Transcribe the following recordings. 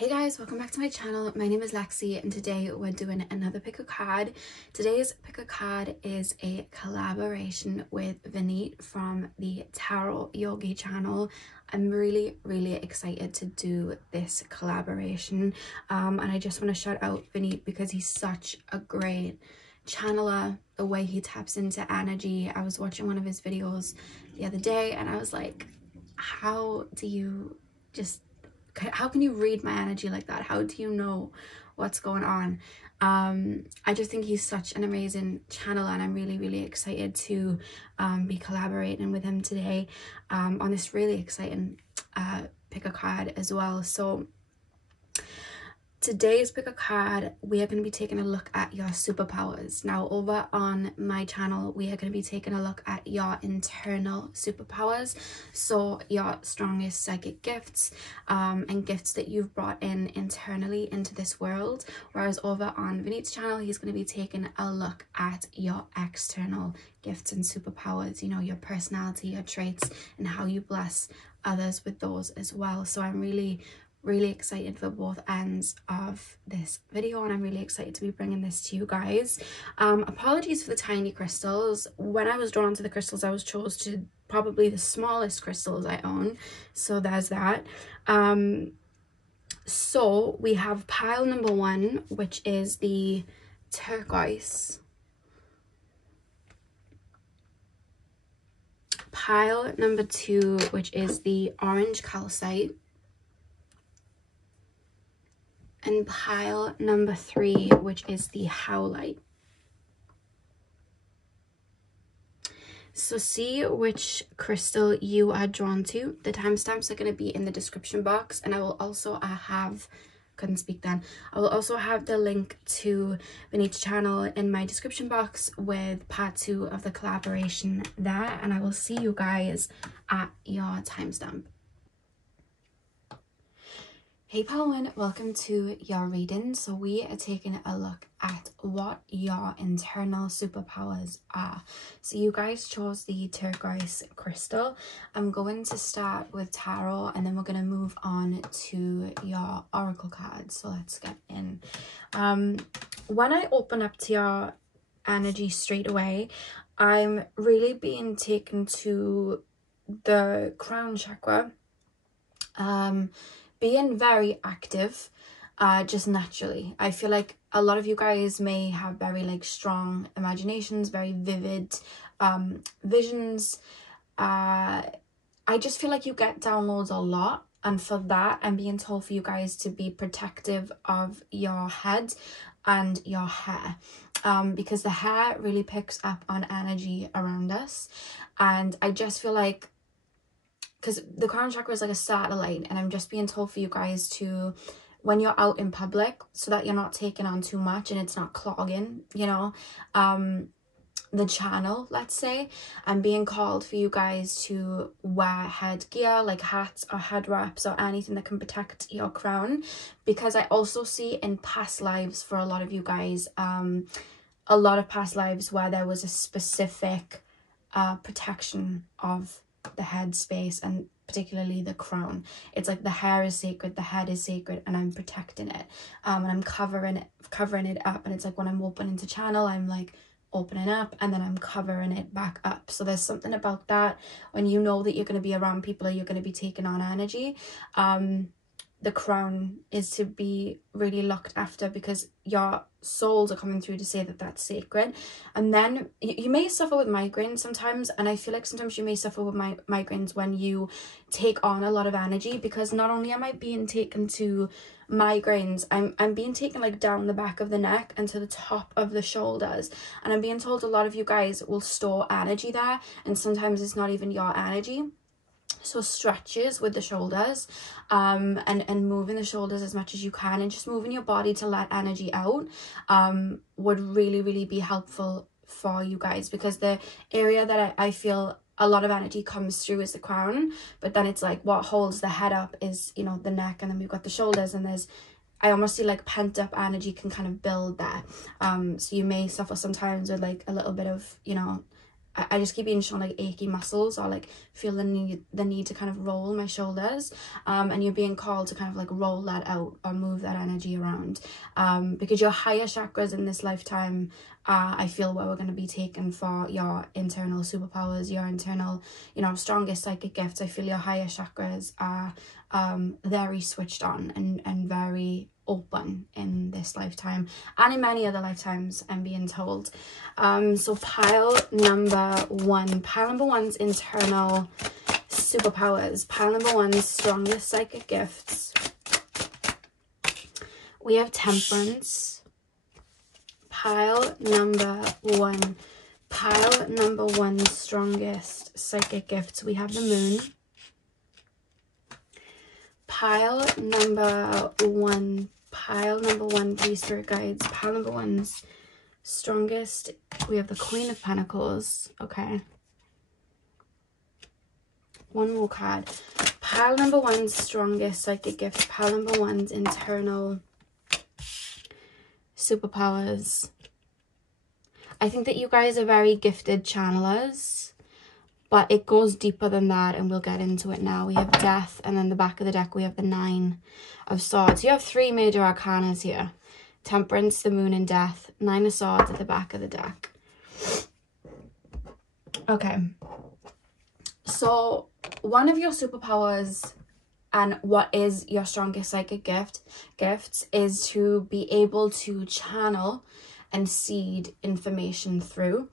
Hey guys, welcome back to my channel. My name is Lexi and today we're doing another pick a card. Today's pick a card is a collaboration with Vineet from the Tarot Yogi channel. I'm really excited to do this collaboration and I just want to shout out Vineet because he's such a great channeler. The way he taps into energy. I was watching one of his videos the other day and I was like, how can you read my energy like that? How do you know what's going on? I just think he's such an amazing channeler and I'm really excited to be collaborating with him today on this really exciting pick a card as well. So today's pick a card, we are going to be taking a look at your superpowers. Now over on my channel, we are going to be taking a look at your internal superpowers. So your strongest psychic gifts and gifts that you've brought in internally into this world. Whereas over on Vineet's channel, he's going to be taking a look at your external gifts and superpowers, you know, your personality, your traits, and how you bless others with those as well. So I'm really excited for both ends of this video and I'm really excited to be bringing this to you guys. Apologies for the tiny crystals. When I was drawn to the crystals, I was chose to probably the smallest crystals I own, so there's that. So we have pile number 1, which is the turquoise. Pile number 2, which is the orange calcite. And pile number 3, which is the howlite. So see which crystal you are drawn to. The timestamps are going to be in the description box, and I will also I will also have the link to Vineet's channel in my description box with part 2 of the collaboration there, and I will see you guys at your timestamp. Hey Palwin, welcome to your reading. So we are taking a look at what your internal superpowers are. So you guys chose the turquoise crystal. I'm going to start with tarot and then we're going to move on to your oracle cards. So let's get in. When I open up to your energy straight away, I'm really being taken to the crown chakra. Being very active, just naturally. I feel like a lot of you guys may have very like strong imaginations, very vivid visions. I just feel like you get downloads a lot, and for that I'm being told for you guys to be protective of your head and your hair, because the hair really picks up on energy around us. And I just feel like, because the crown chakra is like a satellite, and I'm just being told for you guys to, when you're out in public, so that you're not taking on too much and it's not clogging, you know, the channel, let's say. I'm being called for you guys to wear headgear like hats or head wraps or anything that can protect your crown, because I also see in past lives for a lot of you guys, a lot of past lives where there was a specific protection of the head space, and particularly the crown. It's like the hair is sacred, the head is sacred, and I'm protecting it, and I'm covering it up. And it's like when I'm opening to channel, I'm like opening up and then I'm covering it back up. So there's something about that when you know that you're going to be around people or you're going to be taking on energy. The crown is to be really looked after, because your souls are coming through to say that that's sacred. And then you may suffer with migraines sometimes, and I feel like sometimes you may suffer with migraines when you take on a lot of energy, because not only am I being taken to migraines, I'm being taken like down the back of the neck and to the top of the shoulders, and I'm being told a lot of you guys will store energy there, and sometimes it's not even your energy. So stretches with the shoulders, and moving the shoulders as much as you can, and just moving your body to let energy out would really be helpful for you guys, because the area that I feel a lot of energy comes through is the crown, but then it's like what holds the head up is, you know, the neck, and then we've got the shoulders, and I almost see like pent up energy can kind of build there. So you may suffer sometimes with like a little bit of, you know, I just keep being shown like achy muscles, or like feel the need to kind of roll my shoulders, and you're being called to kind of like roll that out or move that energy around, because your higher chakras in this lifetime, I feel, where we're going to be taken for your internal superpowers, your internal, you know, strongest psychic gifts. I feel your higher chakras are very switched on and very open in this lifetime and in many other lifetimes, I'm being told. So pile number one's internal superpowers, pile number one's strongest psychic gifts. We have Temperance. Pile number one's strongest psychic gifts, we have the Moon. Pile number one, please, Spirit Guides. Pile number one's strongest, we have the Queen of Pentacles. Okay. One more card. Pile number one's strongest psychic gift. Pile number one's internal superpowers. I think that you guys are very gifted channelers, but it goes deeper than that, and we'll get into it now. We have Death, and then the back of the deck we have the Nine of Swords. You have three major arcanas here. Temperance, the Moon, and Death. Nine of Swords at the back of the deck. Okay. So one of your superpowers and what is your strongest psychic gifts is to be able to channel and seed information through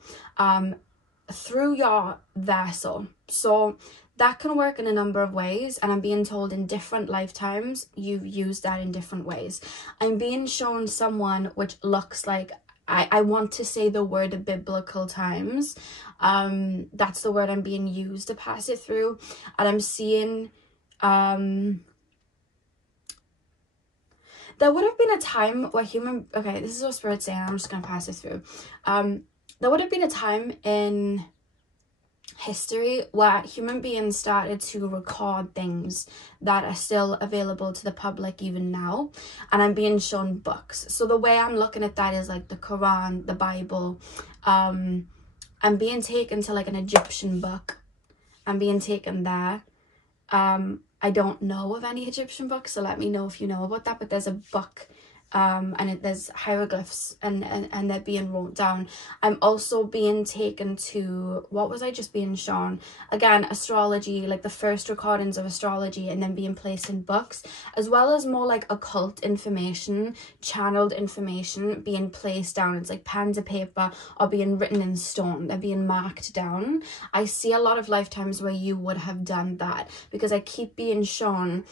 your vessel. So that can work in a number of ways, and I'm being told in different lifetimes you've used that in different ways. I'm being shown someone which looks like, I want to say the word biblical times. That's the word I'm being used to pass it through. And I'm seeing there would have been a time where okay, this is what Spirit's saying, I'm just going to pass it through. There would have been a time in history where human beings started to record things that are still available to the public even now, and I'm being shown books. So the way I'm looking at that is like the Quran, the Bible. I'm being taken to like an Egyptian book. I'm being taken there. I don't know of any Egyptian books, so let me know if you know about that, but there's a book, and there's hieroglyphs and they're being wrote down. I'm also being taken to, what was I just being shown? Again, astrology, like the first recordings of astrology, and then being placed in books, as well as more like occult information, channeled information being placed down. It's like pens of paper are being written in stone. They're being marked down. I see a lot of lifetimes where you would have done that, because I keep being shown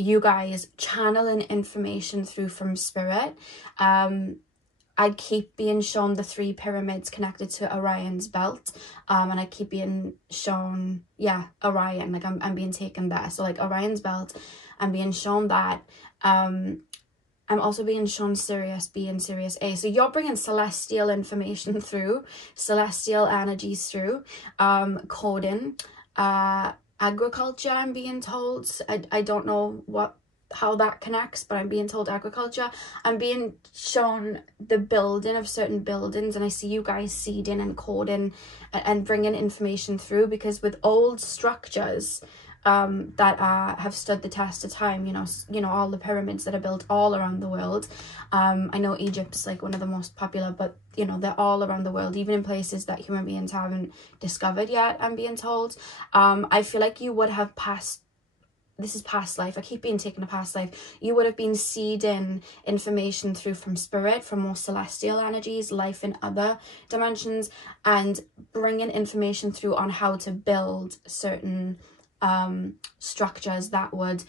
you guys channeling information through from Spirit. I keep being shown the 3 pyramids connected to Orion's belt, and I keep being shown, yeah, Orion, like I'm being taken there. So like Orion's belt, I'm being shown that. I'm also being shown Sirius B and Sirius A. So you're bringing celestial information through, celestial energies through, coding, agriculture, I'm being told. I don't know how that connects, but I'm being told agriculture. I'm being shown the building of certain buildings, and I see you guys seeding and coding and bringing information through, because with old structures that have stood the test of time, you know all the pyramids that are built all around the world. I know Egypt's like one of the most popular, but you know, they're all around the world, even in places that human beings haven't discovered yet, I'm being told. I feel like you would have passed, this is past life, I keep being taken to past life, you would have been seeding information through from Spirit, from more celestial energies, life in other dimensions, and bringing information through on how to build certain structures that would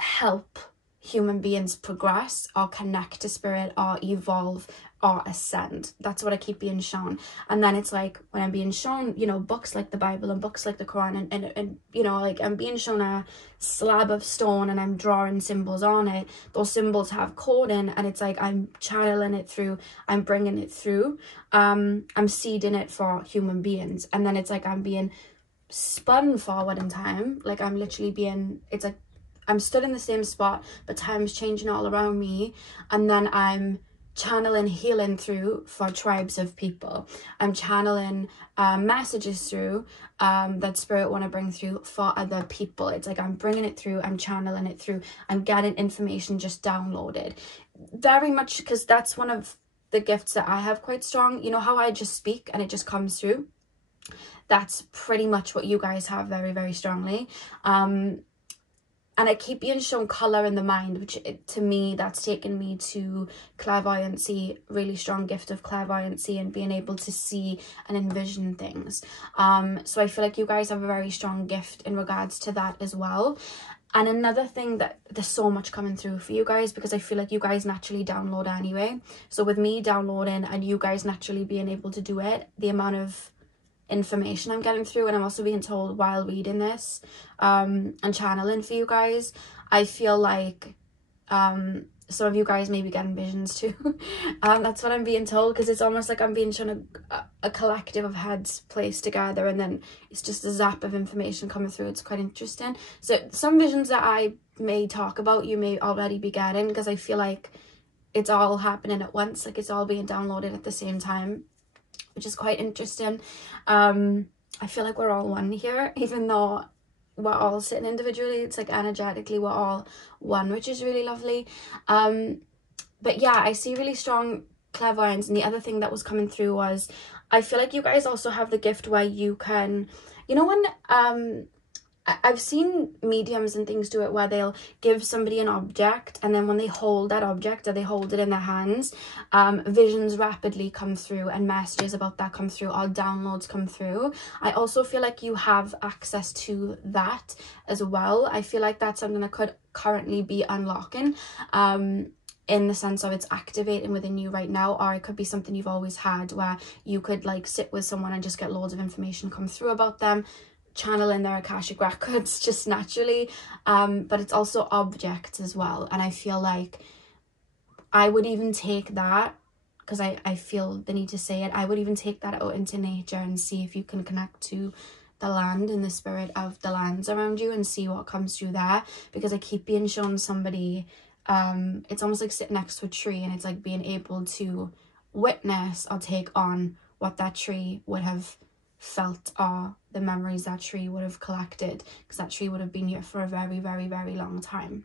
help human beings progress or connect to Spirit or evolve or ascend. That's what I keep being shown. And then it's like when I'm being shown, you know, books like the Bible and books like the Quran, and you know, like I'm being shown a slab of stone and I'm drawing symbols on it. Those symbols have coding, and it's like I'm channeling it through, I'm bringing it through, I'm seeding it for human beings. And then it's like I'm being spun forward in time, like I'm literally being, it's like I'm stood in the same spot, but time's changing all around me, and then I'm channeling healing through for tribes of people. I'm channeling messages through that spirit want to bring through for other people. It's like I'm bringing it through, I'm channeling it through, I'm getting information just downloaded. Very much because that's one of the gifts that I have quite strong. You know how I just speak and it just comes through? That's pretty much what you guys have very, very strongly. And I keep being shown colour in the mind, which to me, that's taken me to clairvoyancy, really strong gift of clairvoyancy and being able to see and envision things. So I feel like you guys have a very strong gift in regards to that as well. And another thing that there's so much coming through for you guys, because I feel like you guys naturally download anyway. So with me downloading and you guys naturally being able to do it, the amount of information I'm getting through, and I'm also being told while reading this and channeling for you guys, I feel like some of you guys may be getting visions too. That's what I'm being told, because it's almost like I'm being shown a collective of heads placed together, and then it's just a zap of information coming through. It's quite interesting. So some visions that I may talk about, you may already be getting, because I feel like it's all happening at once, like it's all being downloaded at the same time, which is quite interesting. I feel like we're all one here, even though we're all sitting individually. It's like energetically we're all one, which is really lovely. But yeah, I see really strong clairvoyance. And the other thing that was coming through was, I feel like you guys also have the gift where you can, you know, when I've seen mediums and things do it where they'll give somebody an object, and then when they hold that object or they hold it in their hands, visions rapidly come through and messages about that come through, or downloads come through. I also feel like you have access to that as well. I feel like that's something that could currently be unlocking, in the sense of it's activating within you right now, or it could be something you've always had where you could like sit with someone and just get loads of information come through about them, channeling their Akashic records just naturally. But it's also objects as well, and I feel like I would even take that, because I feel the need to say it, I would even take that out into nature and see if you can connect to the land and the spirit of the lands around you and see what comes through there. Because I keep being shown somebody, it's almost like sitting next to a tree, and it's like being able to witness or take on what that tree would have felt, or the memories that tree would have collected, because that tree would have been here for a very, very, very long time.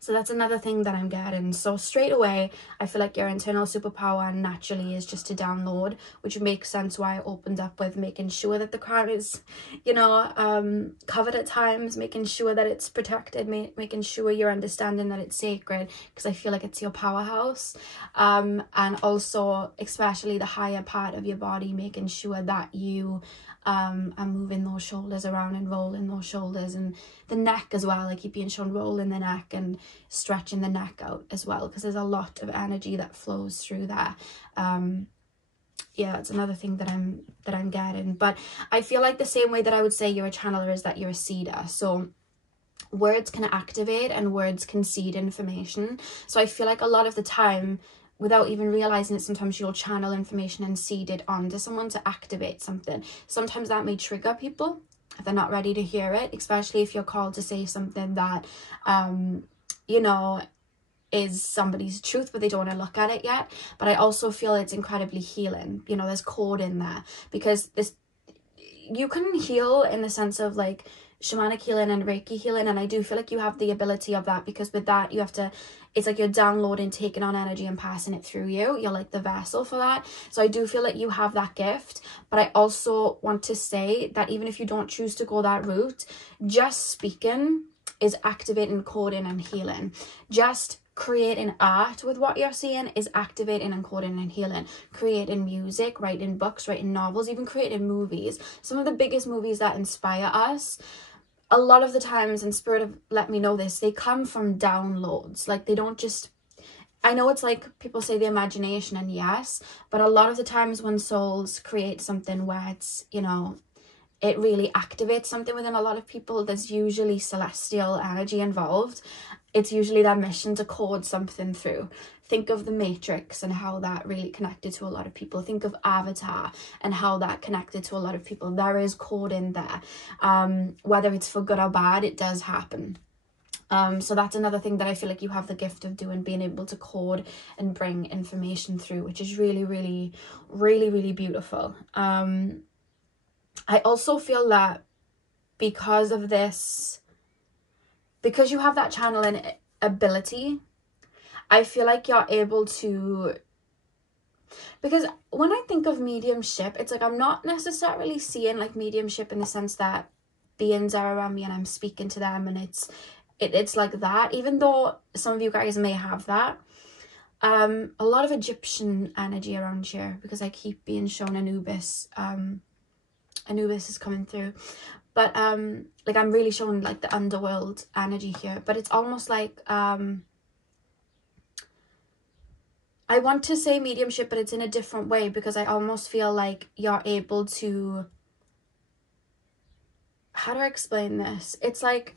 So that's another thing that I'm getting. So straight away, I feel like your internal superpower naturally is just to download, which makes sense why I opened up with making sure that the crown is, you know, covered at times, making sure that it's protected, making sure you're understanding that it's sacred, because I feel like it's your powerhouse. And also, especially the higher part of your body, making sure that you are moving those shoulders around and rolling those shoulders, and the neck as well. I keep being shown rolling the neck and stretching the neck out as well, because there's a lot of energy that flows through there. Yeah, it's another thing that I'm getting. But I feel like the same way that I would say you're a channeler is that you're a seeder. So words can activate and words can seed information. So I feel like a lot of the time, without even realizing it, sometimes you'll channel information and seed it onto someone to activate something. Sometimes that may trigger people if they're not ready to hear it, especially if you're called to say something that, you know, is somebody's truth, but they don't want to look at it yet. But I also feel it's incredibly healing. You know, there's code in there, because this, you can heal in the sense of like shamanic healing and Reiki healing, and I do feel like you have the ability of that, because with that you have to, it's like you're downloading, taking on energy and passing it through you. You're like the vessel for that. So I do feel like you have that gift. But I also want to say that even if you don't choose to go that route, just speaking is activating, coding and healing. Just creating art with what you're seeing is activating and coding and healing. Creating music, writing books, writing novels, even creating movies. Some of the biggest movies that inspire us, a lot of the times, and Spirit have let me know this, they come from downloads. Like, they don't just, I know it's like people say the imagination, and yes, but a lot of the times when souls create something where it's, you know, it really activates something within a lot of people, there's usually celestial energy involved. It's usually their mission to code something through. Think of the Matrix and how that really connected to a lot of people. Think of Avatar and how that connected to a lot of people. There is code in there. Whether it's for good or bad, it does happen. So that's another thing that I feel like you have the gift of doing, being able to code and bring information through, which is really, really, really, really beautiful. I also feel that because of this, because you have that channeling ability, I feel like you're able to, because when I think of mediumship, it's like I'm not necessarily seeing like mediumship in the sense that beings are around me and I'm speaking to them and it's like that, even though some of you guys may have that. A lot of Egyptian energy around here, because I keep being shown Anubis. Anubis is coming through, but like I'm really showing like the underworld energy here, but it's almost like I want to say mediumship, but it's in a different way, because I almost feel like you're able to, how do I explain this? It's like,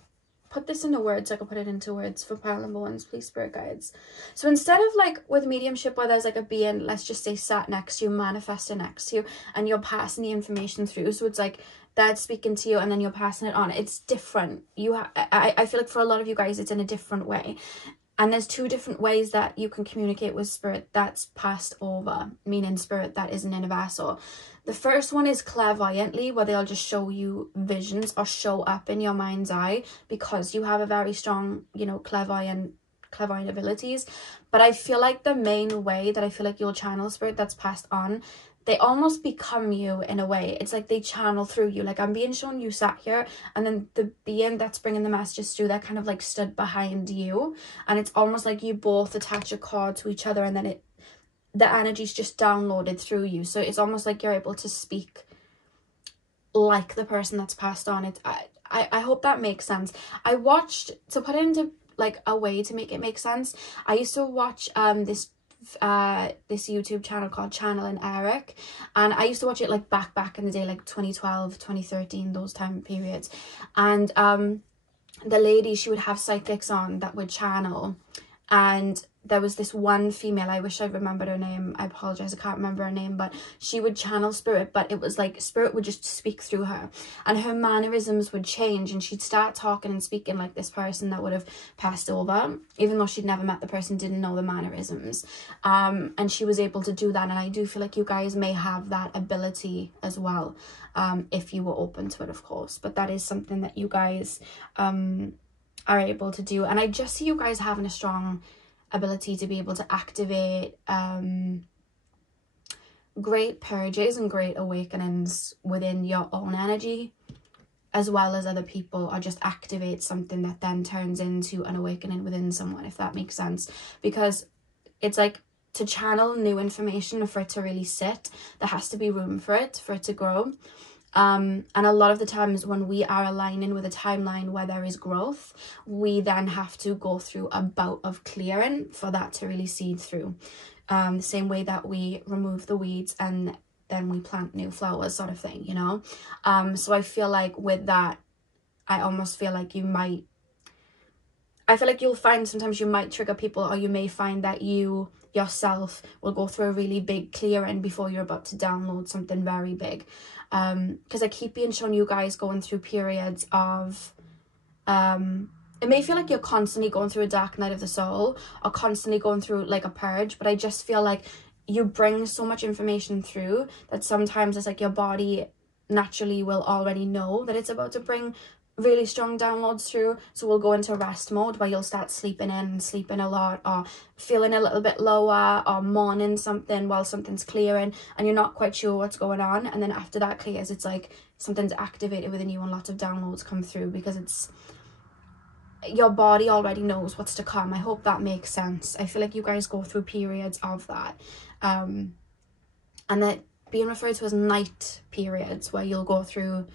put this into words, I can put it into words for pile number ones, please, spirit guides. So instead of like with mediumship where there's like a being, let's just say, sat next to you, manifesting next to you, and you're passing the information through, so it's like they're speaking to you and then you're passing it on. It's different. I feel like for a lot of you guys it's in a different way. And there's two different ways that you can communicate with spirit that's passed over, meaning spirit that isn't universal. The first one is clairvoyantly, where they'll just show you visions or show up in your mind's eye because you have a very strong, you know, clairvoyant abilities. But I feel like the main way that I feel like you'll channel spirit that's passed on, they almost become you in a way. It's like they channel through you. Like I'm being shown you sat here, and then the being that's bringing the messages through, that kind of like stood behind you, and it's almost like you both attach a cord to each other, and then the energy's just downloaded through you. So it's almost like you're able to speak like the person that's passed on. I hope that makes sense. I watched, to put it into like a way to make it make sense, I used to watch this YouTube channel called Channeling Eric, and I used to watch it like back in the day, like 2012, 2013, those time periods. And the lady, she would have psychics on that would channel, and there was this one female, I wish I remembered her name, I apologize, I can't remember her name, but she would channel spirit, but it was like spirit would just speak through her, and her mannerisms would change, and she'd start talking and speaking like this person that would have passed over, even though she'd never met the person, didn't know the mannerisms. And she was able to do that, and I do feel like you guys may have that ability as well, if you were open to it, of course. But that is something that you guys are able to do, and I just see you guys having a strong ability to be able to activate great purges and great awakenings within your own energy, as well as other people, or just activate something that then turns into an awakening within someone, if that makes sense. Because it's like, to channel new information, for it to really sit, there has to be room for it to grow. And a lot of the times when we are aligning with a timeline where there is growth, we then have to go through a bout of clearing for that to really seed through. The same way that we remove the weeds and then we plant new flowers, sort of thing, you know. So I feel like with that, I almost feel like I feel like you'll find sometimes you might trigger people, or you may find that you yourself will go through a really big clearing before you're about to download something very big. Because I keep being shown you guys going through periods of, it may feel like you're constantly going through a dark night of the soul, or constantly going through like a purge, but I just feel like you bring so much information through that sometimes it's like your body naturally will already know that it's about to bring really strong downloads through, so we'll go into rest mode where you'll start sleeping a lot, or feeling a little bit lower, or mourning something while something's clearing and you're not quite sure what's going on, and then after that clears, it's like something's activated within you and lots of downloads come through, because it's your body already knows what's to come. I hope that makes sense. I feel like you guys go through periods of that, and that being referred to as night periods, where you'll go through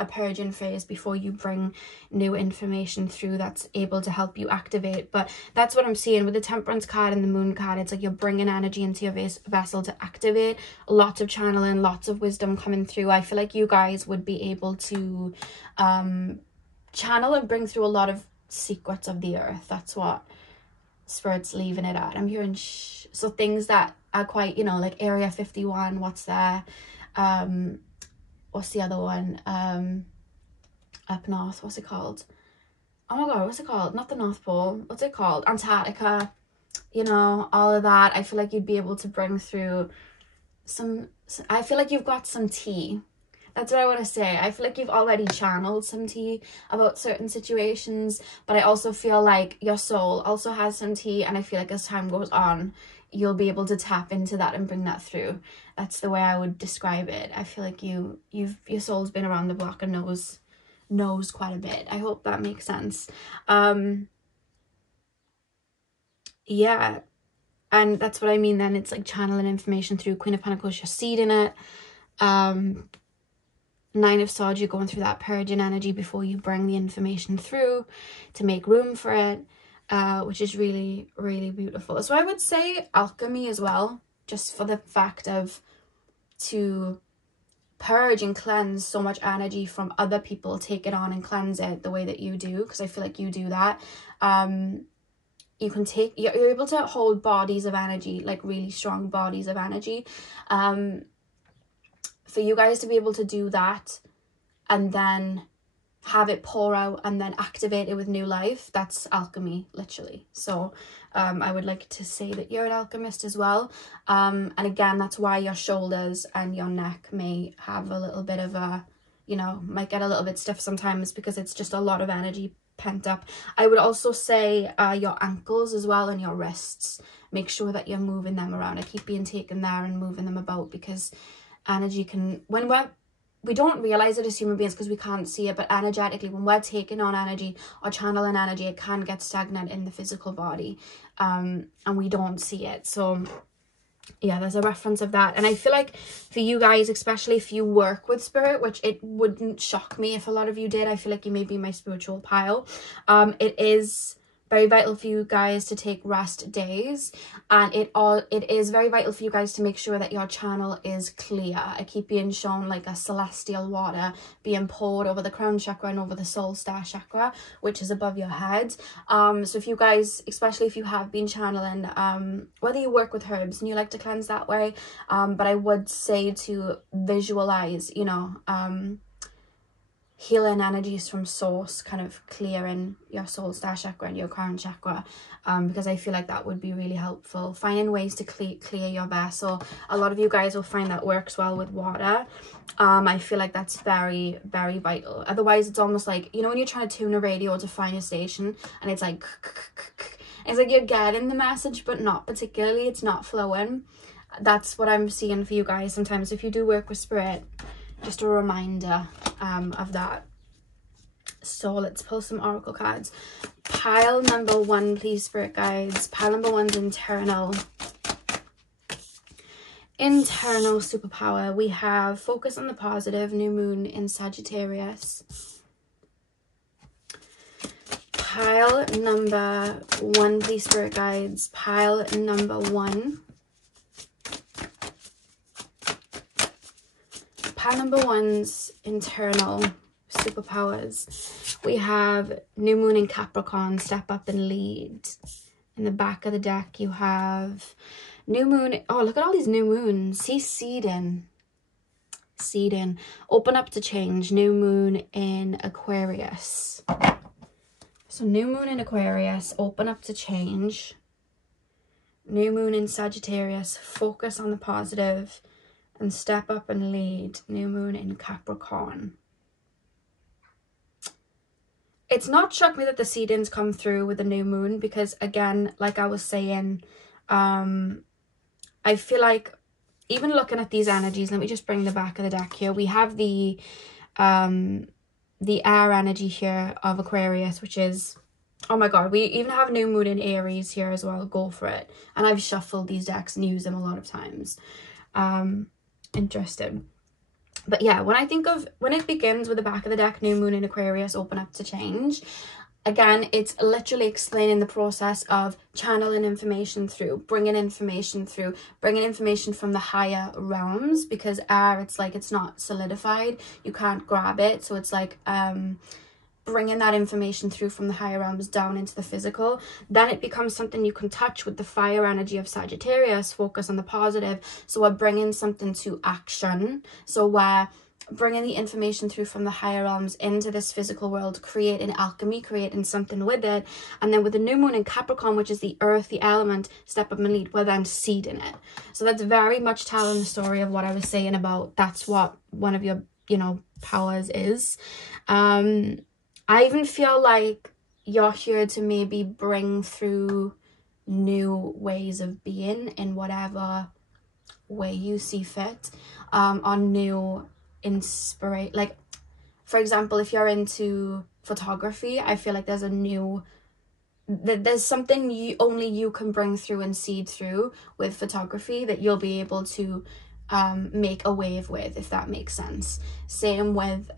a purging phase before you bring new information through that's able to help you activate. But that's what I'm seeing with the Temperance card and the Moon card. It's like you're bringing energy into your vessel to activate, lots of channeling, lots of wisdom coming through. I feel like you guys would be able to channel and bring through a lot of secrets of the earth. That's what Spirit's leaving it at. I'm hearing so things that are quite, you know, like Area 51, what's there, what's the other one, up north, what's it called, oh my god, what's it called? Not the North Pole. What's it called? Antarctica. You know, all of that. I feel like you'd be able to bring through some, I feel like you've got some tea. That's what I want to say. I feel like you've already channeled some tea about certain situations, but I also feel like your soul also has some tea, and I feel like as time goes on, you'll be able to tap into that and bring that through. That's the way I would describe it. I feel like your soul's been around the block and knows quite a bit. I hope that makes sense. Yeah, and that's what I mean then. It's like channeling information through. Queen of Pentacles, your seed in it. Nine of Swords, you're going through that purging energy before you bring the information through to make room for it, which is really, really beautiful. So I would say alchemy as well, just for the fact of to purge and cleanse so much energy from other people, take it on and cleanse it the way that you do, because I feel like you do that. You can take, you're able to hold bodies of energy, like really strong bodies of energy. For you guys to be able to do that and then have it pour out and then activate it with new life, that's alchemy, literally. So I would like to say that you're an alchemist as well. And again, that's why your shoulders and your neck may have a little bit of a, you know, might get a little bit stiff sometimes, because it's just a lot of energy pent up. I would also say your ankles as well and your wrists. Make sure that you're moving them around. I keep being taken there and moving them about, because energy can, when we don't realize it as human beings because we can't see it, but energetically, when we're taking on energy or channeling energy, it can get stagnant in the physical body, and we don't see it. So yeah, there's a reference of that. And I feel like for you guys, especially if you work with spirit, which it wouldn't shock me if a lot of you did, I feel like you may be my spiritual pile. It is very vital for you guys to take rest days, and it is very vital for you guys to make sure that your channel is clear. I keep being shown like a celestial water being poured over the crown chakra and over the soul star chakra, which is above your head. So if you guys, especially if you have been channeling, whether you work with herbs and you like to cleanse that way, but I would say to visualize, you know, healing energies from source, kind of clearing your soul star chakra and your crown chakra, because I feel like that would be really helpful. Finding ways to clear your vessel. A lot of you guys will find that works well with water. I feel like that's very, very vital. Otherwise, it's almost like, you know, when you're trying to tune a radio to find a station and it's like, it's like you're getting the message, but not particularly, it's not flowing. That's what I'm seeing for you guys sometimes. If you do work with spirit, just a reminder of that. So let's pull some oracle cards. Pile number 1, please, spirit guides. Pile number 1's internal superpower. We have focus on the positive, new moon in Sagittarius. Pile number 1, please, spirit guides. Pile number 1. Pile number 1's internal superpowers. We have new moon in Capricorn, step up and lead. In the back of the deck, you have new moon. Oh, look at all these new moons. See, seeding. Open up to change. New moon in Aquarius. So new moon in Aquarius, open up to change. New moon in Sagittarius, focus on the positive and step up and lead. New moon in Capricorn. It's not shocked me that the seedings come through with the new moon, because again, like I was saying, I feel like even looking at these energies, let me just bring the back of the deck here. We have the air energy here of Aquarius, which is, oh my god, we even have new moon in Aries here as well. Go for it. And I've shuffled these decks and used them a lot of times. Interesting. But yeah, when I think of, when it begins with the back of the deck, new moon in Aquarius, open up to change, again, it's literally explaining the process of channeling information through, bringing information through, bringing information from the higher realms, because air, it's like, it's not solidified, you can't grab it. So it's like bringing that information through from the higher realms down into the physical. Then it becomes something you can touch with the fire energy of Sagittarius, focus on the positive. So we're bringing something to action. So where bringing the information through from the higher realms into this physical world, creating alchemy, creating something with it. And then with the new moon in Capricorn, which is the earth, the element, step up and lead, we're then seeding it. So that's very much telling the story of what I was saying about that's what one of your, you know, powers is. I even feel like you're here to maybe bring through new ways of being in whatever way you see fit, on new inspiration. Like, for example, if you're into photography, I feel like there's a new, there's something only you can bring through and seed through with photography that you'll be able to make a wave with, if that makes sense. Same with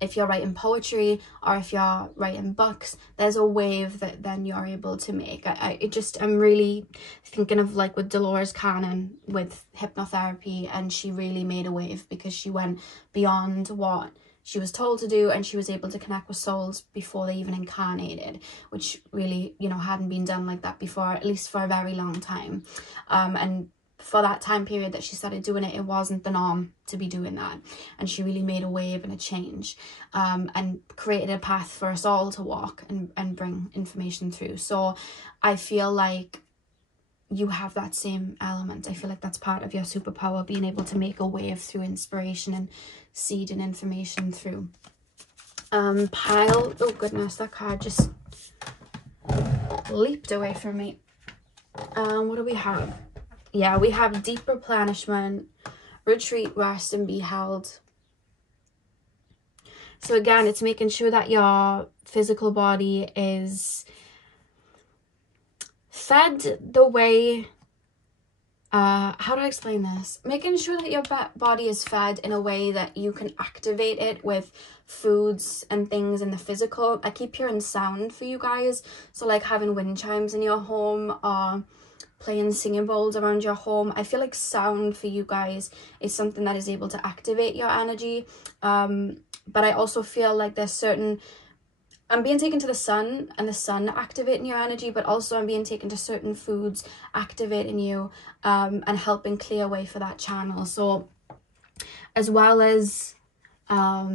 if you're writing poetry or if you're writing books, there's a wave that then you're able to make. I'm really thinking of like with Dolores Cannon with hypnotherapy, and she really made a wave because she went beyond what she was told to do, and she was able to connect with souls before they even incarnated, which really, you know, hadn't been done like that before, at least for a very long time. And for that time period that she started doing it, it wasn't the norm to be doing that, and she really made a wave and a change, and created a path for us all to walk and bring information through. So I feel like you have that same element. I feel like that's part of your superpower, being able to make a wave through inspiration and seeding information through. Pile, oh goodness, that card just leaped away from me. What do we have? Yeah, we have deep replenishment, retreat, rest, and be held. So again, it's making sure that your physical body is fed the way, how do I explain this? Making sure that your body is fed in a way that you can activate it with foods and things in the physical. I keep hearing sound for you guys. So like having wind chimes in your home, or playing singing bowls around your home. I feel like sound for you guys is something that is able to activate your energy. But I also feel like there's certain, I'm being taken to the sun, and the sun activating your energy, but also I'm being taken to certain foods activating you, and helping clear way for that channel. So as well as, how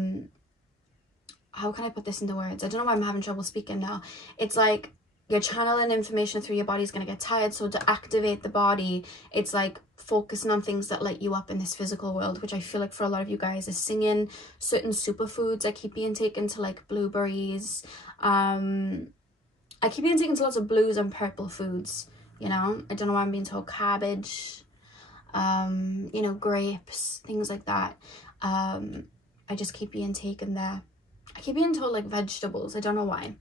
can I put this into words? I don't know why I'm having trouble speaking now. It's like you're channeling information through your body is going to get tired. So to activate the body, it's like focusing on things that light you up in this physical world, which I feel like for a lot of you guys is singing, certain superfoods. I keep being taken to like blueberries. I keep being taken to lots of blues and purple foods, you know. I don't know why I'm being told cabbage, you know, grapes, things like that. I just keep being taken there. I keep being told like vegetables. I don't know why.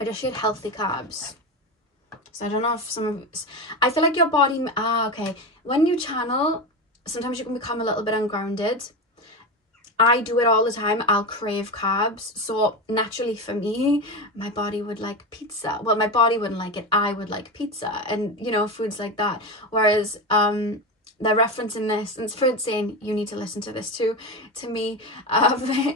I just shared healthy carbs. So I don't know if some of, I feel like your body, okay. When you channel, sometimes you can become a little bit ungrounded. I do it all the time. I'll crave carbs. So naturally for me, my body would like pizza. Well, my body wouldn't like it. I would like pizza and, you know, foods like that. Whereas, they're referencing this, and Spirit's saying you need to listen to this too, to me,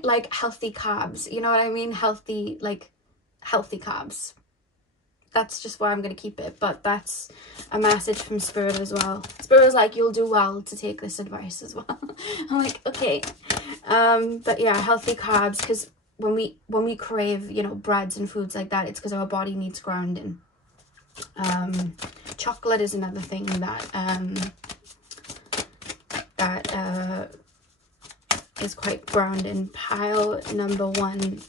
like healthy carbs, you know what I mean? Healthy, like healthy carbs. That's just where I'm going to keep it, but that's a message from Spirit as well. Spirit is like, you'll do well to take this advice as well. I'm like, okay. But yeah, healthy carbs, because when we crave, you know, breads and foods like that, it's because our body needs grounding. Chocolate is another thing that is quite grounding. Pile number 1.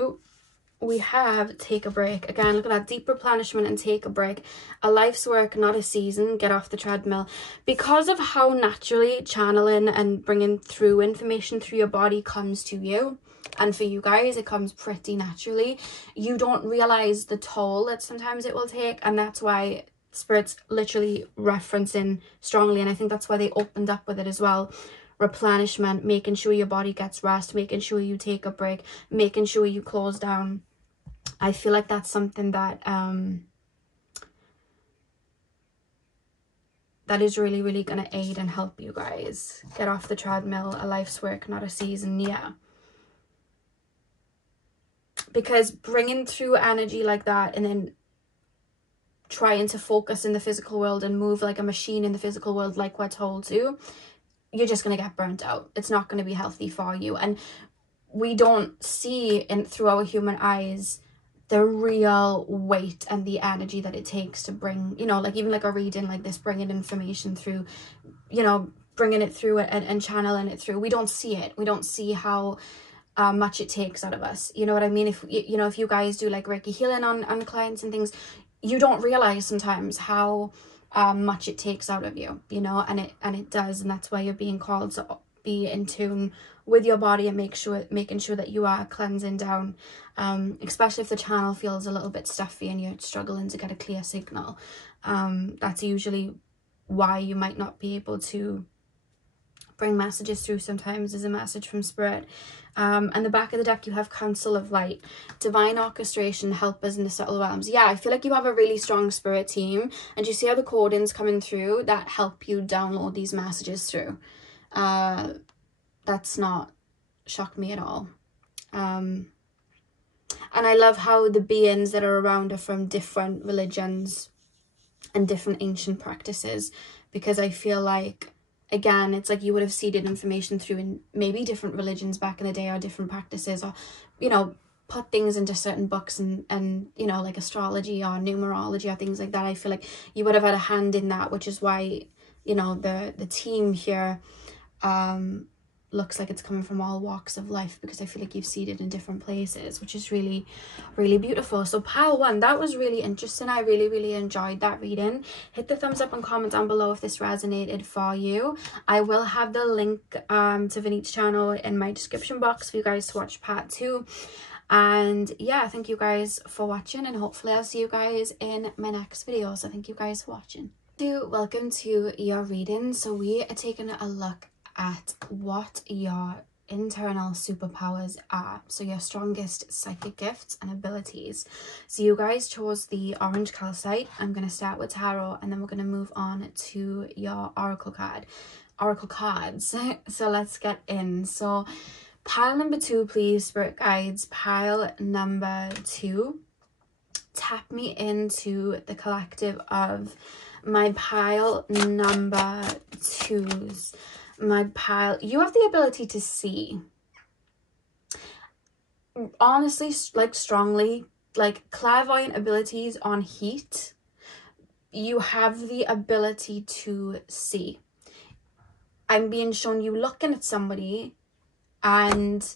Oh, we have take a break. Again, look at that, deep replenishment and take a break. A life's work, not a season. Get off the treadmill. Because of how naturally channeling and bringing through information through your body comes to you, and for you guys it comes pretty naturally, you don't realize the toll that sometimes it will take, and that's why Spirit's literally referencing strongly, and I think that's why they opened up with it as well. Replenishment, making sure your body gets rest, making sure you take a break, making sure you close down. I feel like that's something that that is really, really going to aid and help you guys. Get off the treadmill, a life's work, not a season. Yeah. Because bringing through energy like that, and then trying to focus in the physical world and move like a machine in the physical world like we're told to, you're just going to get burnt out. It's not going to be healthy for you. And we don't see through our human eyes the real weight and the energy that it takes to bring, you know, like even like a reading like this, bringing information through, you know, bringing it through and channeling it through. We don't see it. We don't see how much it takes out of us. You know what I mean? If you know, if you guys do like Reiki healing on clients and things, you don't realize sometimes how much it takes out of you, you know, and it does. And that's why you're being called to be in tune with your body and making sure that you are cleansing down, especially if the channel feels a little bit stuffy and you're struggling to get a clear signal. That's usually why you might not be able to bring messages through. Sometimes is a message from spirit. And the back of the deck, you have Council of Light, Divine Orchestration, Helpers in the Subtle Realms. Yeah, I feel like you have a really strong spirit team, and you see how the cordons coming through that help you download these messages through. That's not shocked me at all. And I love how the beings that are around are from different religions and different ancient practices, because I feel like, again, it's like you would have seeded information through in maybe different religions back in the day, or different practices, or, you know, put things into certain books and you know, like astrology or numerology or things like that. I feel like you would have had a hand in that, which is why, you know, the team here looks like it's coming from all walks of life, because I feel like you've seeded in different places, which is really, really beautiful. So pile one, that was really interesting. I really enjoyed that reading. Hit the thumbs up and comment down below if this resonated for you. I will have the link to Vinny's channel in my description box for you guys to watch part 2. And yeah, thank you guys for watching, and hopefully I'll see you guys in my next video. So thank you guys for watching. Welcome to your reading. So we are taking a look at what your internal superpowers are, so your strongest psychic gifts and abilities. So you guys chose the orange calcite. I'm going to start with tarot, and then we're going to move on to your oracle cards. So let's get in. So pile number 2, please, spirit guides. Pile number 2, tap me into the collective of my pile number 2s. My pile, you have the ability to see, honestly, like strongly, like clairvoyant abilities on heat. You have the ability to see. I'm being shown you looking at somebody, and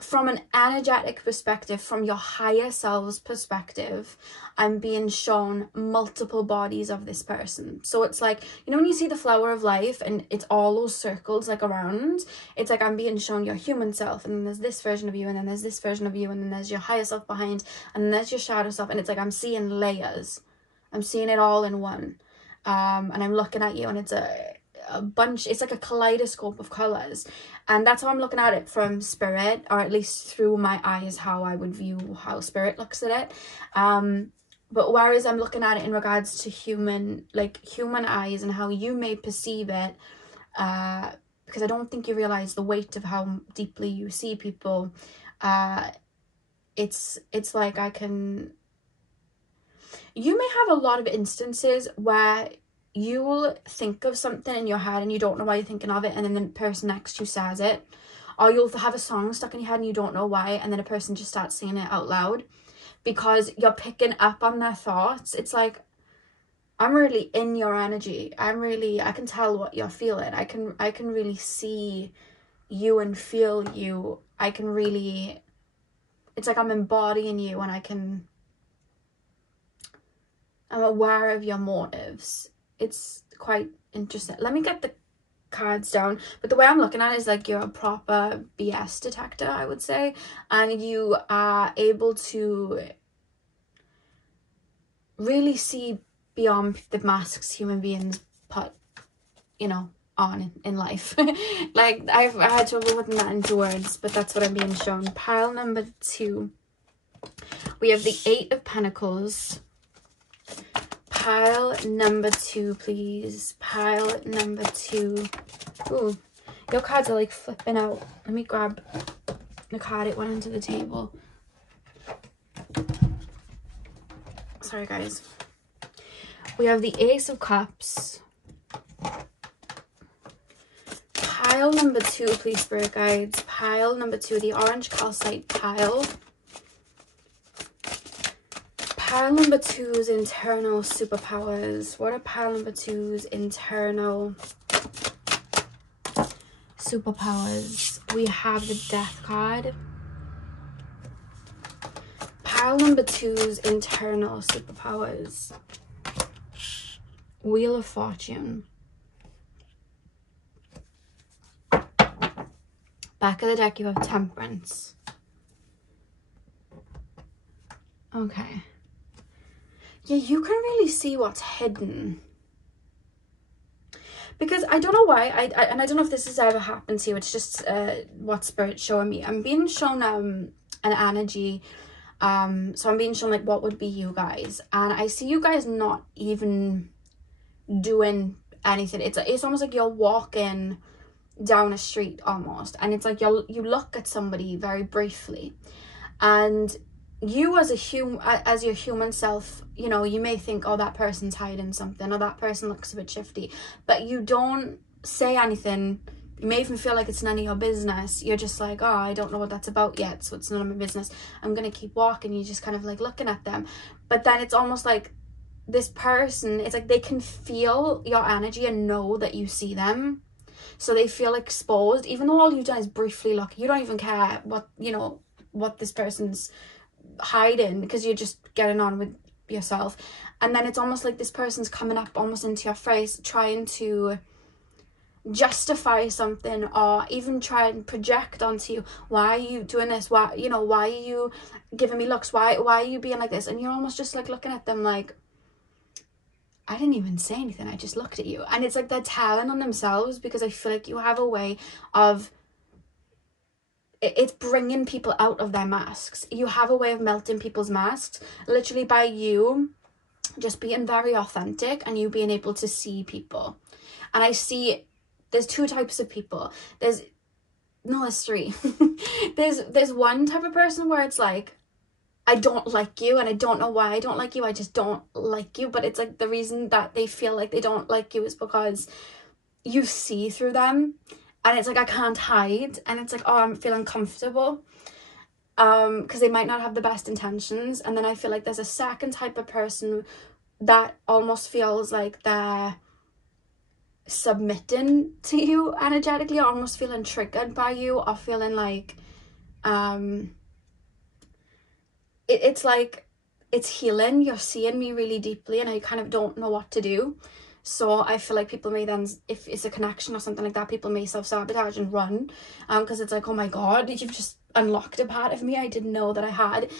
from an energetic perspective, from your higher self's perspective, I'm being shown multiple bodies of this person. So it's like, you know, when you see the flower of life and it's all those circles like around, it's like I'm being shown your human self, and then there's this version of you, and then there's this version of you, and then there's your higher self behind, and then there's your shadow self, and it's like I'm seeing layers. I'm seeing it all in one. And I'm looking at you, and it's a bunch, it's like a kaleidoscope of colors, and that's how I'm looking at it from spirit, or at least through my eyes, how I would view how spirit looks at it. But whereas I'm looking at it in regards to human eyes and how you may perceive it, because I don't think you realize the weight of how deeply you see people. It's like you may have a lot of instances where you'll think of something in your head and you don't know why you're thinking of it, and then the person next to you says it. Or you'll have a song stuck in your head and you don't know why, and then a person just starts singing it out loud because you're picking up on their thoughts. It's like, I'm really in your energy. I can tell what you're feeling. I can really see you and feel you. It's like I'm embodying you, and I'm aware of your motives. It's quite interesting. Let me get the cards down, but the way I'm looking at it is like you're a proper BS detector, I would say, and you are able to really see beyond the masks human beings put, you know, on in life. Like I had trouble putting that into words, but that's what I'm being shown. Pile number 2, we have the 8 of Pentacles. Pile number 2, please. Pile number 2. Ooh, your cards are like flipping out. Let me grab the card. It went onto the table. Sorry, guys. We have the Ace of Cups. Pile number 2, please, Spirit Guides. Pile number 2, the orange calcite pile. Pile number 2's internal superpowers. What are pile number 2's internal superpowers? We have the Death card. Pile number 2's internal superpowers. Wheel of Fortune. Back of the deck, you have Temperance. Okay. Yeah, you can really see what's hidden. Because I don't know why, and I don't know if this has ever happened to you, it's just what Spirit's showing me. I'm being shown an energy, so I'm being shown like what would be you guys. And I see you guys not even doing anything. It's almost like you're walking down a street almost, and it's like you look at somebody very briefly, and you as your human self, you know, you may think, oh, that person's hiding something, or that person looks a bit shifty, but you don't say anything. You may even feel like it's none of your business. You're just like, oh, I don't know what that's about yet, so it's none of my business. I'm gonna keep walking. You're just kind of like looking at them, but then it's almost like this person, it's like they can feel your energy and know that you see them, so they feel exposed, even though all you've done is briefly look. You don't even care what, you know, what this person's hiding, because you're just getting on with yourself. And then it's almost like this person's coming up almost into your face, trying to justify something, or even try and project onto you, why are you doing this, why, you know, why are you giving me looks, why are you being like this? And you're almost just like looking at them like, I didn't even say anything, I just looked at you. And it's like they're telling on themselves, because I feel like you have a way of, it's bringing people out of their masks. You have a way of melting people's masks, literally by you just being very authentic and you being able to see people. And I see there's 2 types of people. There's 3. there's one type of person where it's like, I don't like you, and I don't know why I don't like you, I just don't like you. But it's like the reason that they feel like they don't like you is because you see through them, and it's like, I can't hide, and it's like, oh, I'm feeling uncomfortable, because they might not have the best intentions. And then I feel like there's a second type of person that almost feels like they're submitting to you energetically, or almost feeling triggered by you, or feeling like it's like it's healing. You're seeing me really deeply, and I kind of don't know what to do. So I feel like people may then, if it's a connection or something like that, people may self-sabotage and run, because it's like, oh my god, you've just unlocked a part of me I didn't know that I had.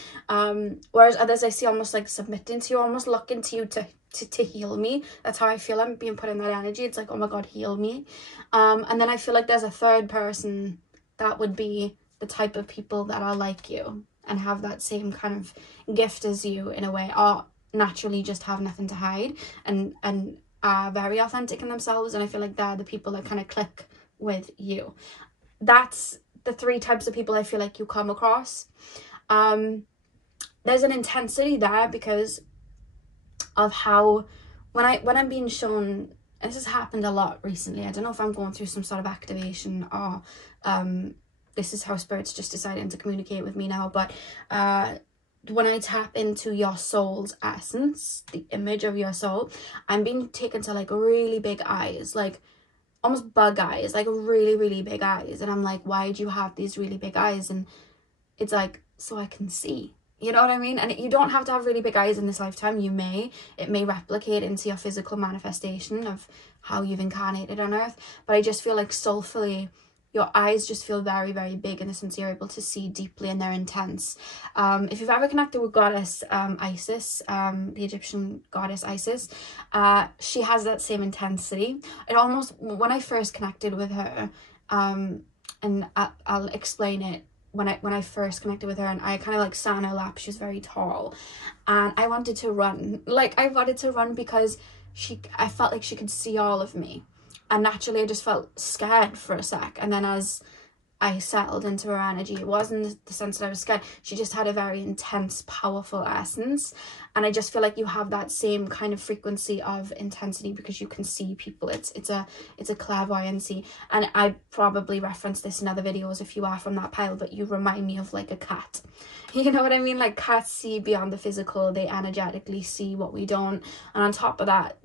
Whereas others I see almost like submitting to you, almost looking to you to heal me. That's how I feel. I'm being put in that energy. It's like, oh my god, heal me. And then I feel like there's a third person that would be the type of people that are like you and have that same kind of gift as you in a way, or naturally just have nothing to hide and are very authentic in themselves. And I feel like they're the people that kind of click with you. That's the 3 types of people I feel like you come across. There's an intensity there because of how when I'm being shown, and this has happened a lot recently, I don't know if I'm going through some sort of activation, or this is how Spirit's just deciding to communicate with me now, but when I tap into your soul's essence, the image of your soul, I'm being taken to like really big eyes, like almost bug eyes, like really, really big eyes. And I'm like, why do you have these really big eyes? And it's like, so I can see. You know what I mean? And you don't have to have really big eyes in this lifetime. It may replicate into your physical manifestation of how you've incarnated on earth. But I just feel like soulfully, your eyes just feel very, very big in the sense you're able to see deeply, and they're intense. If you've ever connected with goddess Isis, the Egyptian goddess Isis, she has that same intensity. It almost, when I first connected with her, and I'll explain it, when I first connected with her, and I kind of like sat on her lap. She was very tall, and I wanted to run. Like, I wanted to run because I felt like she could see all of me. And naturally I just felt scared for a sec, and then as I settled into her energy. It wasn't the sense that I was scared. She just had a very intense, powerful essence. And I just feel like you have that same kind of frequency of intensity because you can see people. It's a clairvoyancy. And I probably referenced this in other videos if you are from that pile, but you remind me of like a cat. You know what I mean? Like cats see beyond the physical. They energetically see what we don't. And on top of that,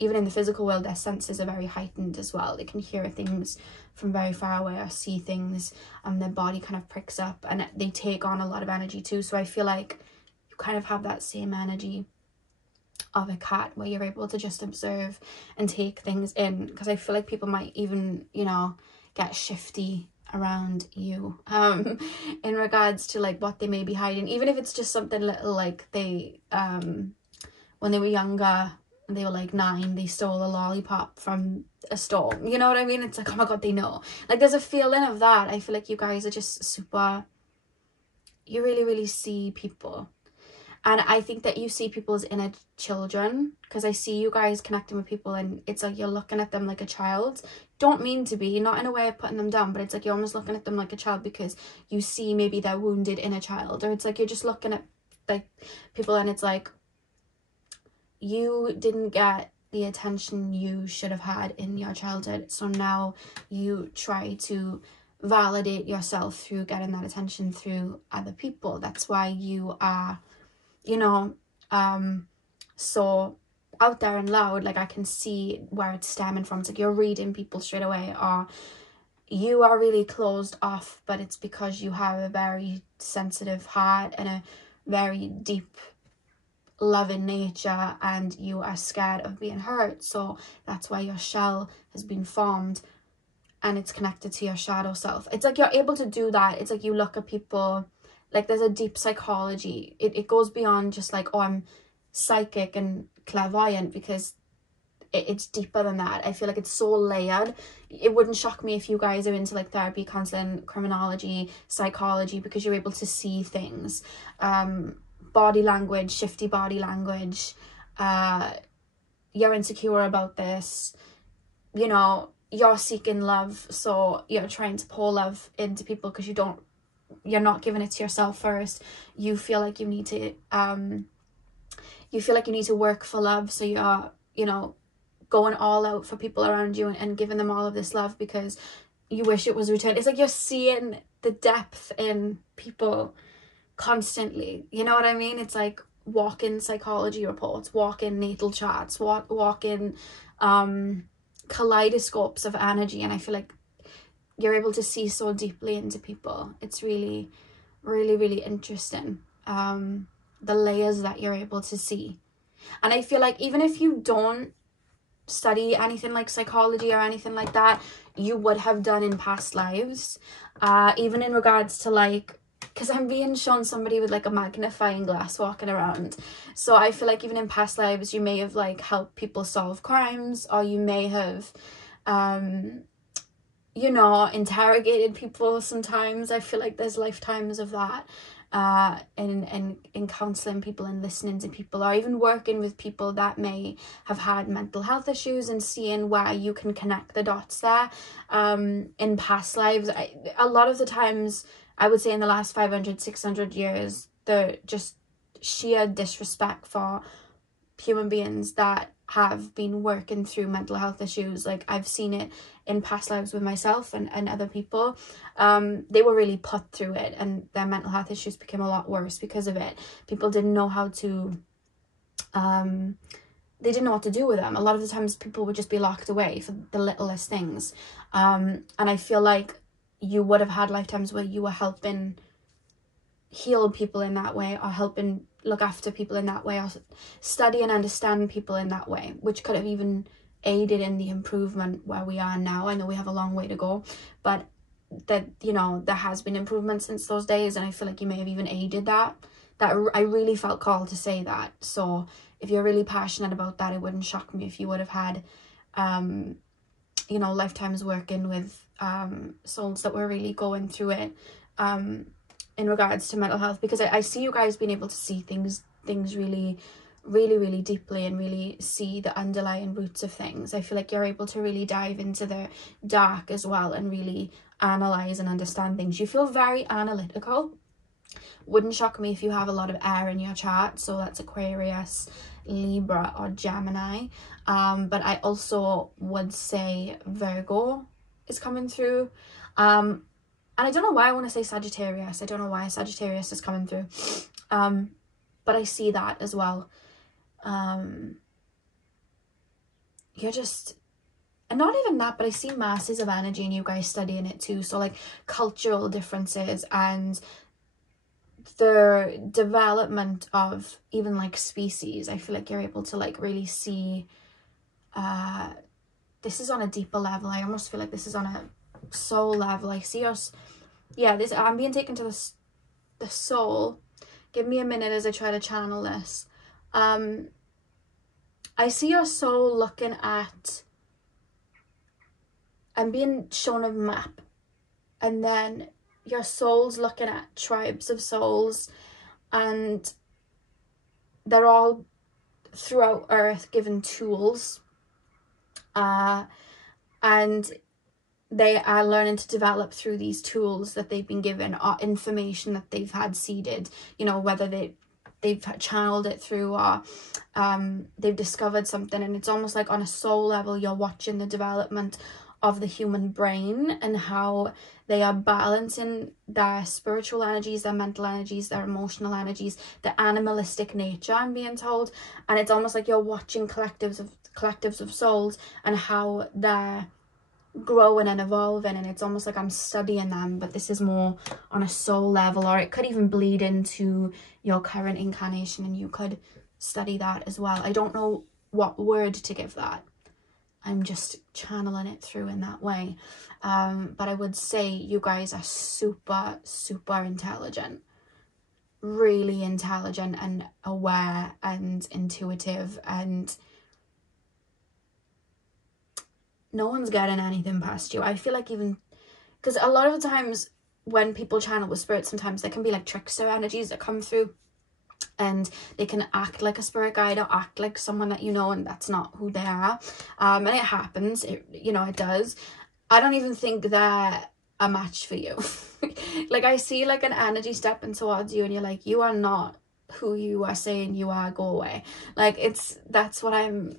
even in the physical world, their senses are very heightened as well. They can hear things from very far away or see things, and their body kind of pricks up, and they take on a lot of energy too. So I feel like you kind of have that same energy of a cat where you're able to just observe and take things in, because I feel like people might even, you know, get shifty around you in regards to like what they may be hiding, even if it's just something little, like they when they were younger, they were like 9, they stole a lollipop from a store, you know what I mean? It's like, oh my god, they know. Like there's a feeling of that. I feel like you guys are just super, you really see people. And I think that you see people as inner children, because I see you guys connecting with people and it's like you're looking at them like a child. Don't mean to be, not in a way of putting them down, but it's like you're almost looking at them like a child because you see maybe their wounded inner child, or it's like you're just looking at like people and it's like, you didn't get the attention you should have had in your childhood, so now you try to validate yourself through getting that attention through other people. That's why you are, you know, so out there and loud. Like I can see where it's stemming from. It's like you're reading people straight away, or you are really closed off, but it's because you have a very sensitive heart and a very deep loving nature, and you are scared of being hurt. So that's why your shell has been formed, and it's connected to your shadow self. It's like you're able to do that. It's like you look at people, like there's a deep psychology. It goes beyond just like, oh, I'm psychic and clairvoyant, because it's deeper than that. I feel like it's so layered. It wouldn't shock me if you guys are into like therapy, counseling, criminology, psychology, because you're able to see things. Body language, shifty body language, you're insecure about this, you know, you're seeking love, so you're trying to pour love into people because you're not giving it to yourself first. You feel like you need to work for love, so you're, you know, going all out for people around you and giving them all of this love because you wish it was returned. It's like you're seeing the depth in people constantly, you know what I mean? It's like walk-in psychology reports, walk-in natal charts, walk-in kaleidoscopes of energy, and I feel like you're able to see so deeply into people. It's really interesting, the layers that you're able to see. And I feel like even if you don't study anything like psychology or anything like that, you would have done in past lives, even in regards to like, because I'm being shown somebody with like a magnifying glass walking around, so I feel like even in past lives you may have like helped people solve crimes, or you may have you know, interrogated people sometimes. I feel like there's lifetimes of that, in counseling people and listening to people, or even working with people that may have had mental health issues and seeing where you can connect the dots there in past lives. A lot of the times, I would say in the last 500-600 years, the just sheer disrespect for human beings that have been working through mental health issues. Like I've seen it in past lives with myself and other people. They were really put through it, and their mental health issues became a lot worse because of it. People didn't know how to they didn't know what to do with them. A lot of the times people would just be locked away for the littlest things, and I feel like you would have had lifetimes where you were helping heal people in that way, or helping look after people in that way, or study and understand people in that way, which could have even aided in the improvement where we are now. I know we have a long way to go, but that, you know, there has been improvement since those days, and I feel like you may have even aided that. I really felt called to say that. So if you're really passionate about that, it wouldn't shock me if you would have had you know, lifetimes working with souls that were really going through it in regards to mental health, because I see you guys being able to see things really deeply and really see the underlying roots of things. I feel like you're able to really dive into the dark as well and really analyze and understand things. You feel very analytical. Wouldn't shock me if you have a lot of air in your chart, so that's Aquarius, Libra, or Gemini. But I also would say Virgo is coming through. And I don't know why I want to say Sagittarius. I don't know why Sagittarius is coming through. But I see that as well. You're just, and not even that, but I see masses of energy in you guys studying it too. So like cultural differences and the development of even like species. I feel like you're able to like really see, this is on a deeper level. I almost feel like this is on a soul level. I see us, yeah, this, I'm being taken to the soul. Give me a minute as I try to channel this. I see your soul looking at, I'm being shown a map, and then your soul's looking at tribes of souls, and they're all throughout Earth given tools, and they are learning to develop through these tools that they've been given, or information that they've had seeded, you know, whether they've channeled it through, or they've discovered something. And it's almost like on a soul level, you're watching the development of the human brain and how they are balancing their spiritual energies, their mental energies, their emotional energies, the animalistic nature, I'm being told. And it's almost like you're watching collectives of souls and how they're growing and evolving, and it's almost like I'm studying them, but this is more on a soul level, or it could even bleed into your current incarnation and you could study that as well. I don't know what word to give that. I'm just channeling it through in that way. But I would say you guys are super, super intelligent. Really intelligent and aware and intuitive, and no one's getting anything past you. I feel like, even because a lot of the times when people channel with spirit, sometimes there can be like trickster energies that come through, and they can act like a spirit guide or act like someone that you know, and that's not who they are. And it happens, you know, it does. I don't even think they're a match for you. Like, I see like an energy stepping towards you and you're like, you are not who you are saying you are, go away. Like, that's what I'm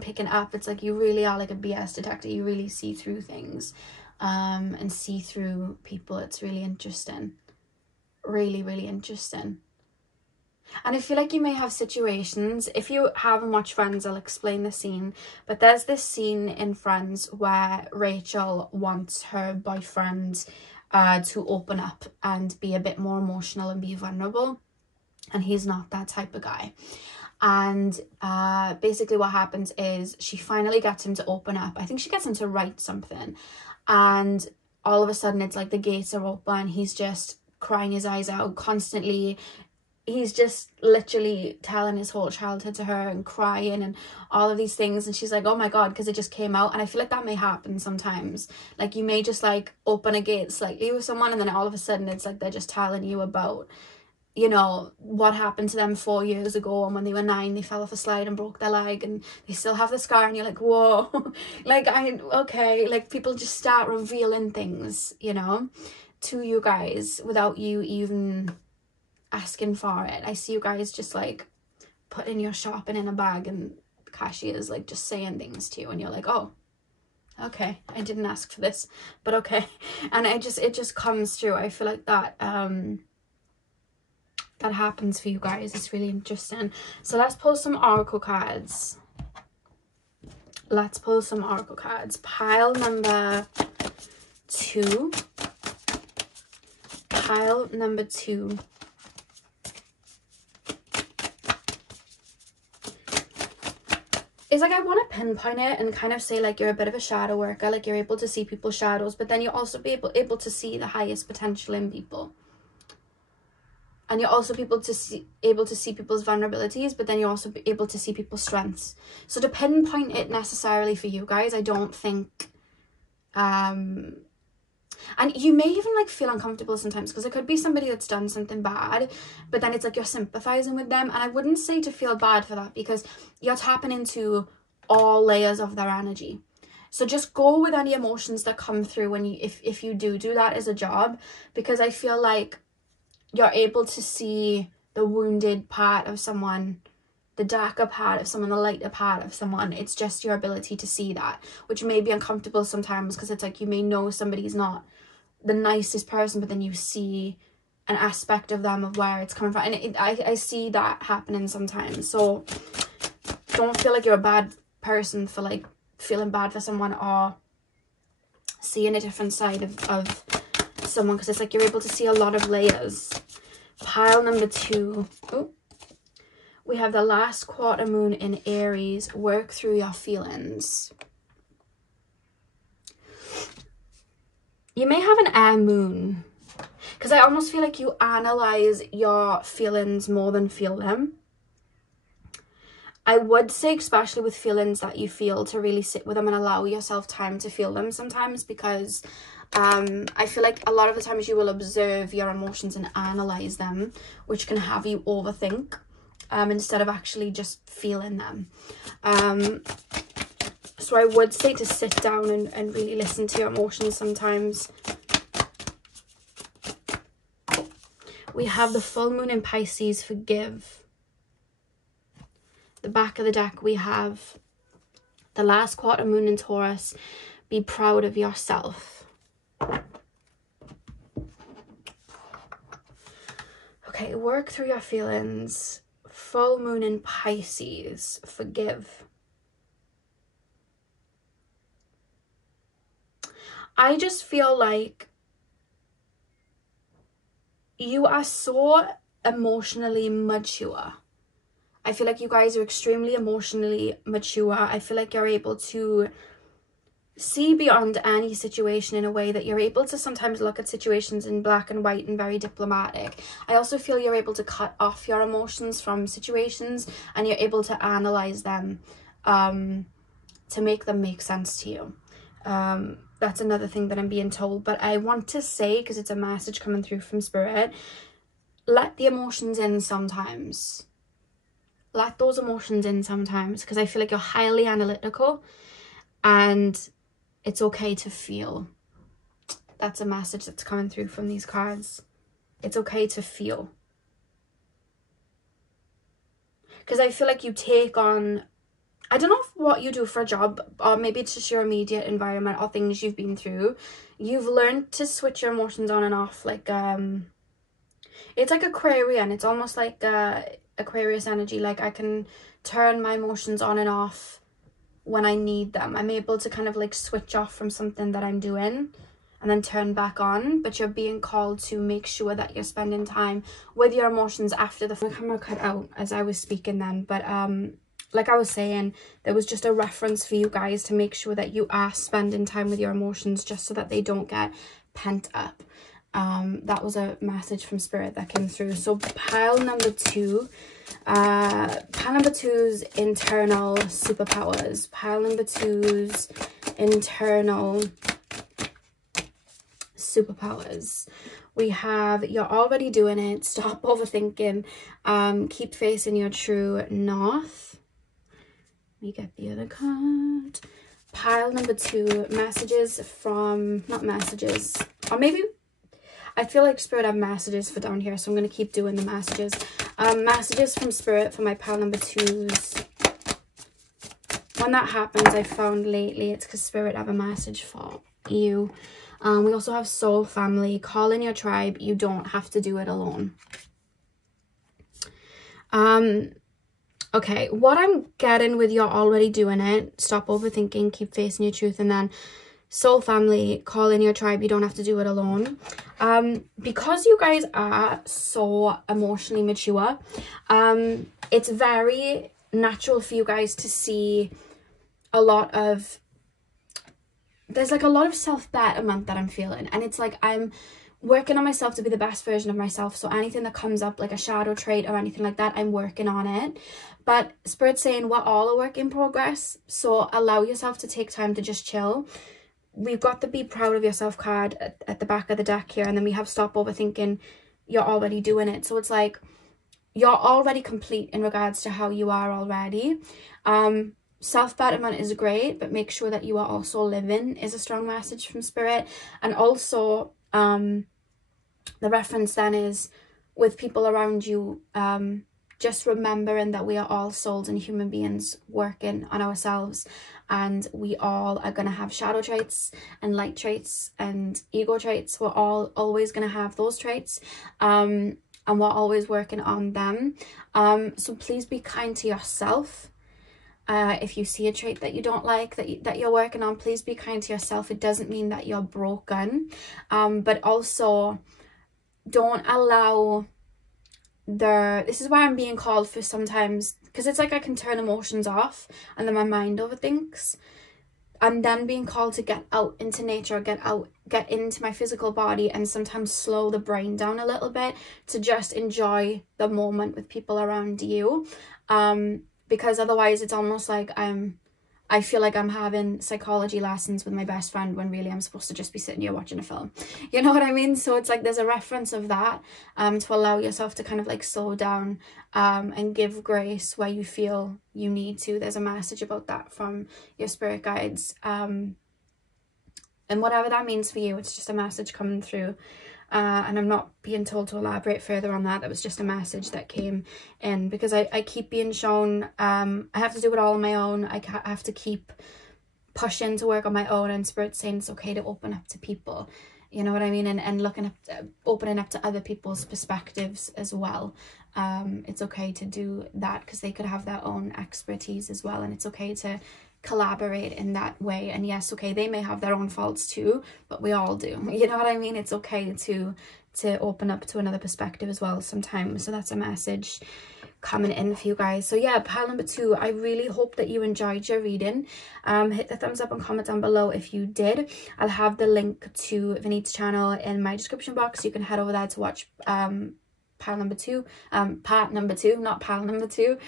picking up. It's like you really are like a BS detector. You really see through things, and see through people. It's really interesting. Really, really interesting. And I feel like you may have situations, if you haven't watched Friends, I'll explain the scene, but there's this scene in Friends where Rachel wants her boyfriend to open up and be a bit more emotional and be vulnerable, and he's not that type of guy. And basically what happens is she finally gets him to open up. I think she gets him to write something, and all of a sudden it's like the gates are open. He's just crying his eyes out constantly. He's just literally telling his whole childhood to her and crying and all of these things, and she's like, oh my god, because it just came out. And I feel like that may happen sometimes. Like, you may just like open a gate slightly with someone, and then all of a sudden it's like they're just telling you about, you know, what happened to them 4 years ago, and when they were 9 they fell off a slide and broke their leg, and they still have the scar, and you're like, whoa. Like, okay, like people just start revealing things, you know, to you guys without you even asking for it. I see you guys just like putting your shopping in a bag, and the cashier's like just saying things to you, and you're like, oh, okay, I didn't ask for this, but okay. And it just comes through. I feel like that that happens for you guys. It's really interesting. So let's pull some oracle cards. Let's pull some oracle cards. Pile number 2. Pile number 2. It's like, I want to pinpoint it and kind of say like you're a bit of a shadow worker, like you're able to see people's shadows, but then you're also able to see the highest potential in people. And you're also able to see people's vulnerabilities, but then you're also able to see people's strengths. So to pinpoint it necessarily for you guys, I don't think, and you may even like feel uncomfortable sometimes, because it could be somebody that's done something bad, but then it's like you're sympathizing with them. And I wouldn't say to feel bad for that, because you're tapping into all layers of their energy. So just go with any emotions that come through when you, if you do that as a job, because I feel like you're able to see the wounded part of someone, the darker part of someone, the lighter part of someone. It's just your ability to see that, which may be uncomfortable sometimes, because it's like you may know somebody's not the nicest person, but then you see an aspect of them of where it's coming from, and I see that happening sometimes. So don't feel like you're a bad person for like feeling bad for someone or seeing a different side of someone, because it's like you're able to see a lot of layers. Pile number 2. Oh, we have the last quarter moon in Aries. Work through your feelings. You may have an air moon, because I almost feel like you analyze your feelings more than feel them. I would say, especially with feelings that you feel, to really sit with them and allow yourself time to feel them sometimes, because I feel like a lot of the times you will observe your emotions and analyze them, which can have you overthink instead of actually just feeling them. So I would say to sit down and really listen to your emotions sometimes. We have the full moon in Pisces, forgive. The back of the deck, we have the last quarter moon in Taurus, be proud of yourself. Okay, work through your feelings. Full moon in Pisces, forgive. I just feel like you are so emotionally mature. I feel like you guys are extremely emotionally mature. I feel like you're able to see beyond any situation in a way that you're able to sometimes look at situations in black and white and very diplomatic. I also feel you're able to cut off your emotions from situations, and you're able to analyze them to make them make sense to you. That's another thing that I'm being told, but I want to say, because it's a message coming through from Spirit, let the emotions in sometimes. Let those emotions in sometimes, because I feel like you're highly analytical and it's okay to feel. That's a message that's coming through from these cards. It's okay to feel. Because I feel like you take on, I don't know what you do for a job, or maybe it's just your immediate environment or things you've been through. You've learned to switch your emotions on and off. Like, it's like Aquarian. It's almost like Aquarius energy. Like, I can turn my emotions on and off when I need them. I'm able to kind of like switch off from something that I'm doing and then turn back on, but you're being called to make sure that you're spending time with your emotions after the camera cut out as I was speaking then. But like I was saying, there was just a reference for you guys to make sure that you are spending time with your emotions, just so that they don't get pent up. That was a message from Spirit that came through. So pile number 2, pile number 2's internal superpowers. Pile number 2's internal superpowers. We have, you're already doing it, stop overthinking, keep facing your true north. Let me get the other card. Pile number 2, messages from, not messages, or maybe, I feel like Spirit have messages for down here, so I'm going to keep doing the messages. Messages from Spirit for my pile number 2s. When that happens, I found lately, it's because Spirit have a message for you. We also have soul family. Call in your tribe. You don't have to do it alone. Okay, what I'm getting with you're already doing it, stop overthinking, keep facing your truth, and then soul family, call in your tribe, you don't have to do it alone. Because you guys are so emotionally mature, it's very natural for you guys to see a lot of, there's like a lot of self-betterment that I'm feeling, and it's like I'm working on myself to be the best version of myself. So anything that comes up, like a shadow trait or anything like that, I'm working on it. But Spirit's saying we're all a work in progress, so allow yourself to take time to just chill. We've got the be proud of yourself card at the back of the deck here, and then we have stop overthinking, you're already doing it. So it's like you're already complete in regards to how you are already. self-betterment is great, but make sure that you are also living is a strong message from Spirit. And also the reference then is with people around you, just remembering that we are all souls and human beings working on ourselves, and we all are going to have shadow traits and light traits and ego traits. We're all always going to have those traits, and we're always working on them. So please be kind to yourself. If you see a trait that you don't like, that you're working on, please be kind to yourself. It doesn't mean that you're broken, but also don't allow this is why I'm being called for sometimes, because it's like I can turn emotions off and then my mind overthinks. I'm then being called to get out into nature, get into my physical body, and sometimes slow the brain down a little bit to just enjoy the moment with people around you. Because otherwise it's almost like I feel like I'm having psychology lessons with my best friend when really I'm supposed to just be sitting here watching a film. You know what I mean? So it's like there's a reference of that, to allow yourself to kind of like slow down, and give grace where you feel you need to. There's a message about that from your spirit guides. And whatever that means for you, it's just a message coming through. And I'm not being told to elaborate further on that. That was just a message that came in, because I keep being shown I have to do it all on my own. I have to keep pushing to work on my own, and Spirit saying it's okay to open up to people. You know what I mean? And looking at opening up to other people's perspectives as well. It's okay to do that because they could have their own expertise as well, and it's okay to collaborate in that way. And yes, okay, they may have their own faults too, but we all do. You know what I mean? It's okay to open up to another perspective as well sometimes. So that's a message coming in for you guys. So yeah, pile number 2, I really hope that you enjoyed your reading. Hit the thumbs up and comment down below if you did. I'll have the link to Vinny's channel in my description box. You can head over there to watch pile number 2, part number 2, not pile number 2.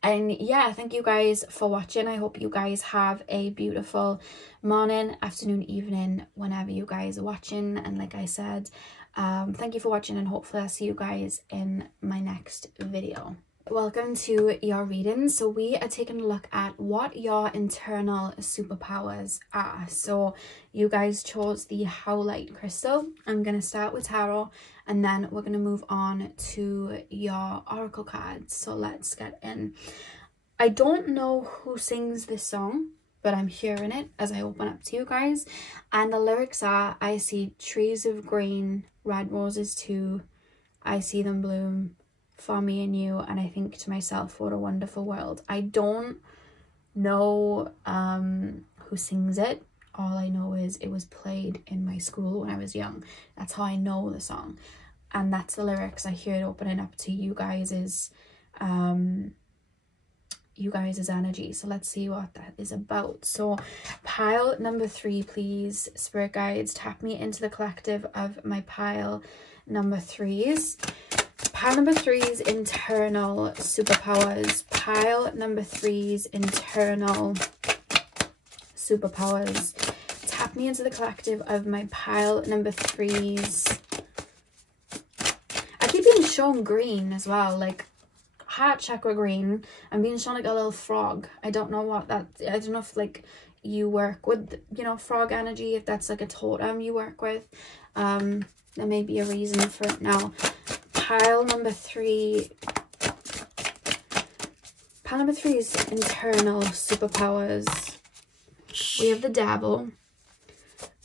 And yeah, thank you guys for watching. I hope you guys have a beautiful morning, afternoon, evening, whenever you guys are watching. And like I said, thank you for watching, and hopefully I'll see you guys in my next video. Welcome to your reading. So we are taking a look at what your internal superpowers are. So you guys chose the Howlite crystal. I'm going to start with tarot, and then we're going to move on to your oracle cards. So let's get in. I don't know who sings this song, but I'm hearing it as I open up to you guys. And the lyrics are, I see trees of green, red roses too. I see them bloom for me and you, and I think to myself, what a wonderful world. I don't know who sings it. All I know is it was played in my school when I was young. That's how I know the song, and that's the lyrics. I hear it opening up to you guys's energy. So let's see what that is about. So pile number 3, please, spirit guides, tap me into the collective of my pile number 3s. Pile number 3's internal superpowers. Pile number 3's internal superpowers. Tap me into the collective of my pile number 3's. I keep being shown green as well, like heart chakra green. I'm being shown like a little frog. I don't know what that, I don't know if like you work with, you know, frog energy, if that's like a totem you work with. There may be a reason for it now. Pile number 3. Pile number 3's internal superpowers. We have the Devil.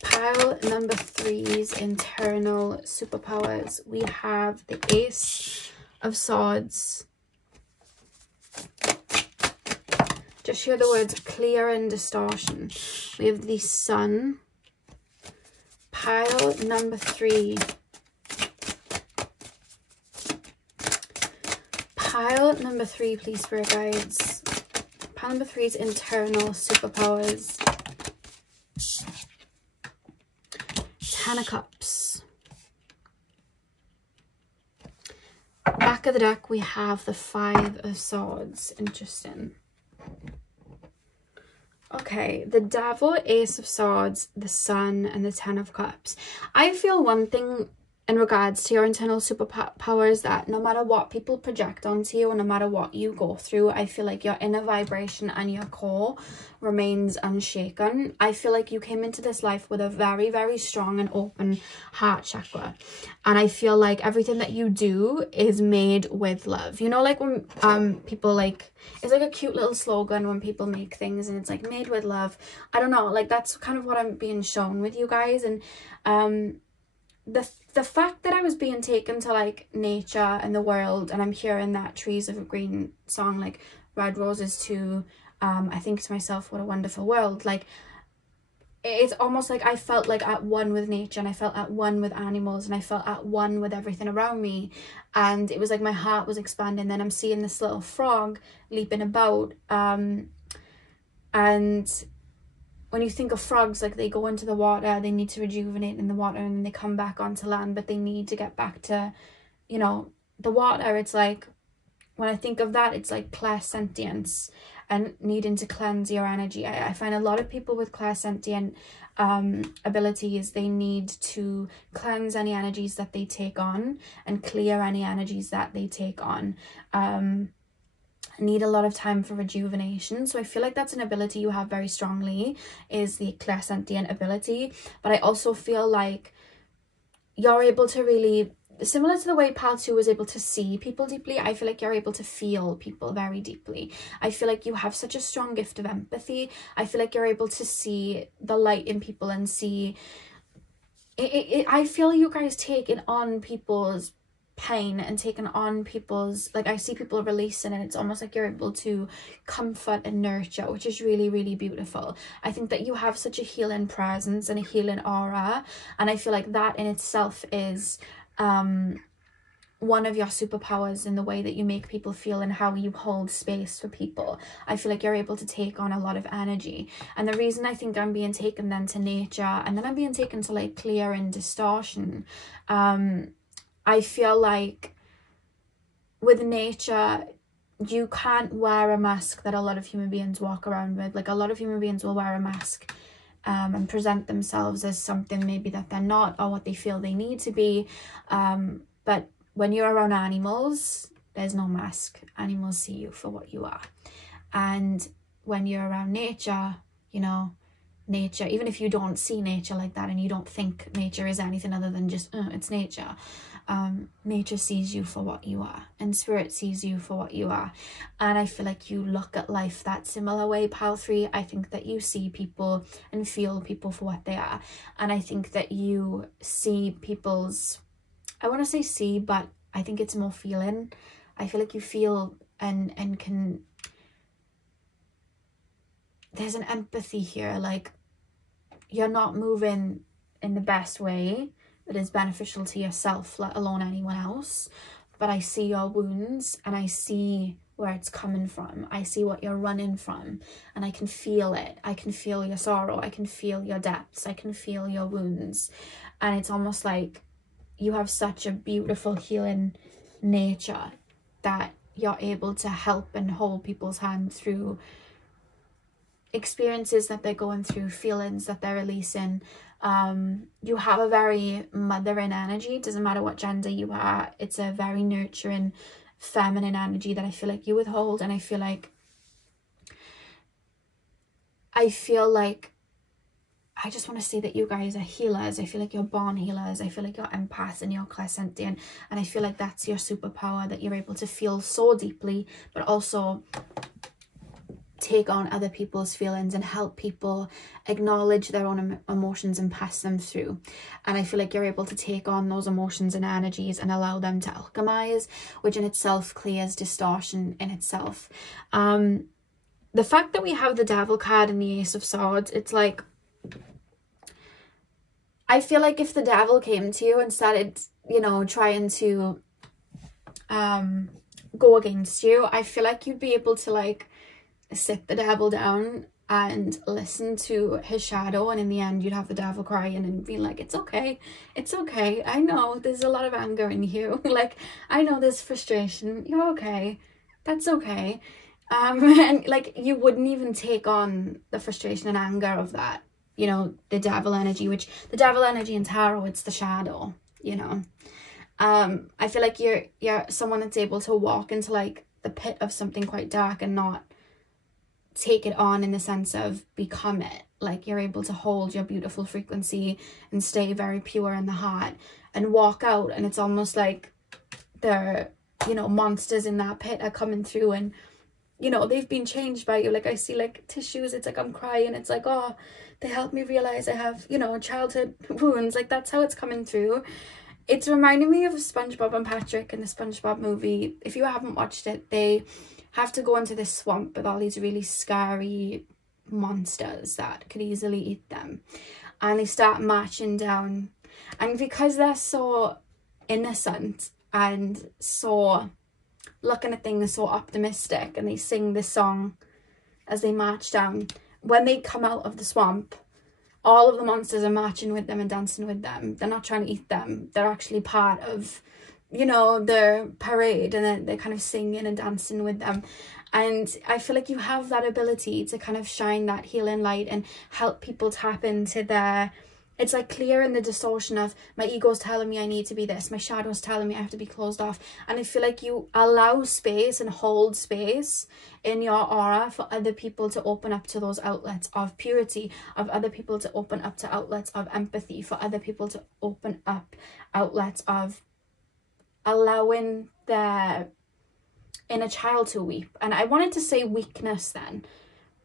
Pile number 3's internal superpowers. We have the Ace of Swords. Just hear the words clear and distortion. We have the Sun. Pile number 3. Pile number 3, please, spirit guides. Pile number 3's internal superpowers. 10 of Cups. Back of the deck, we have the 5 of Swords. Interesting. Okay, the Devil, Ace of Swords, the Sun, and the 10 of Cups. I feel one thing in regards to your internal superpowers, that no matter what people project onto you, and no matter what you go through, I feel like your inner vibration and your core remains unshaken. I feel like you came into this life with a very, very strong and open heart chakra, and I feel like everything that you do is made with love. You know, like when people, like, it's like a cute little slogan when people make things and it's like made with love. I don't know, like that's kind of what I'm being shown with you guys. And the fact that I was being taken to like nature and the world, and I'm hearing that Trees of Green song, like red roses too, I think to myself, what a wonderful world. Like, it's almost like I felt like at one with nature, and I felt at one with animals, and I felt at one with everything around me, and it was like my heart was expanding. Then I'm seeing this little frog leaping about, and when you think of frogs, like they go into the water, they need to rejuvenate in the water, and then they come back onto land, but they need to get back to, you know, the water. It's like, when I think of that, it's like clairsentience and needing to cleanse your energy. I find a lot of people with clairsentient abilities, they need to cleanse any energies that they take on and clear any energies that they take on. Need a lot of time for rejuvenation. So I feel like that's an ability you have very strongly, is the clairsentient ability. But I also feel like you're able to really, similar to the way Pal 2 was able to see people deeply, I feel like you're able to feel people very deeply. I feel like you have such a strong gift of empathy. I feel like you're able to see the light in people and see I feel you guys taking on people's pain and taking on people's, like, I see people releasing, and it's almost like you're able to comfort and nurture, which is really, really beautiful. I think that you have such a healing presence and a healing aura, and I feel like that in itself is one of your superpowers, in the way that you make people feel and how you hold space for people. I feel like you're able to take on a lot of energy, and the reason I think I'm being taken then to nature, and then I'm being taken to like clear and distortion, I feel like with nature, you can't wear a mask that a lot of human beings walk around with. Like, a lot of human beings will wear a mask and present themselves as something maybe that they're not, or what they feel they need to be. But when you're around animals, there's no mask. Animals see you for what you are. And when you're around nature, you know, nature, even if you don't see nature like that and you don't think nature is anything other than just it's nature, nature sees you for what you are, and spirit sees you for what you are. And I feel like you look at life that similar way, Pal 3. I think that you see people and feel people for what they are, and I think that you see people's, I want to say see, but I think it's more feeling. I feel like you feel and can, there's an empathy here. Like, you're not moving in the best way that is beneficial to yourself, let alone anyone else. But I see your wounds, and I see where it's coming from. I see what you're running from, and I can feel it. I can feel your sorrow. I can feel your depths. I can feel your wounds. And it's almost like you have such a beautiful healing nature that you're able to help and hold people's hand through experiences that they're going through, feelings that they're releasing. You have a very mothering energy. It doesn't matter what gender you are. It's a very nurturing, feminine energy that I feel like you withhold. And I feel like I just want to say that you guys are healers. I feel like you're born healers. I feel like you're empaths and you're clairsentient. And I feel like that's your superpower, that you're able to feel so deeply, but also take on other people's feelings and help people acknowledge their own emotions and pass them through. And I feel like you're able to take on those emotions and energies and allow them to alchemize, which in itself clears distortion in itself. The fact that we have the Devil card and the Ace of Swords, it's like, I feel like if the devil came to you and started, you know, trying to go against you, I feel like you'd be able to like sit the devil down and listen to his shadow, and in the end you'd have the devil crying and be like, it's okay, I know there's a lot of anger in you, like, I know there's frustration, you're okay, that's okay. And like, you wouldn't even take on the frustration and anger of that, you know, the devil energy, which the devil energy in tarot, it's the shadow, you know. I feel like you're someone that's able to walk into like the pit of something quite dark and not take it on in the sense of become it. Like you're able to hold your beautiful frequency and stay very pure in the heart and walk out, and it's almost like the, you know, monsters in that pit are coming through, and you know, they've been changed by you. Like I see like tissues, it's like I'm crying, it's like, oh, they helped me realize I have, you know, childhood wounds. Like that's how it's coming through. It's reminding me of SpongeBob and Patrick in the SpongeBob movie. If you haven't watched it, they have to go into this swamp with all these really scary monsters that could easily eat them, and they start marching down, and because they're so innocent and so looking at things so optimistic, and they sing this song as they march down, when they come out of the swamp, all of the monsters are marching with them and dancing with them. They're not trying to eat them, they're actually part of, you know, their parade, and then they're kind of singing and dancing with them. And I feel like you have that ability to kind of shine that healing light and help people tap into their, it's like clearing the distortion of my ego's telling me I need to be this, my shadow's telling me I have to be closed off. And I feel like you allow space and hold space in your aura for other people to open up to those outlets of purity, of other people to open up to outlets of empathy, for other people to open up outlets of allowing their inner child to weep. And I wanted to say weakness then,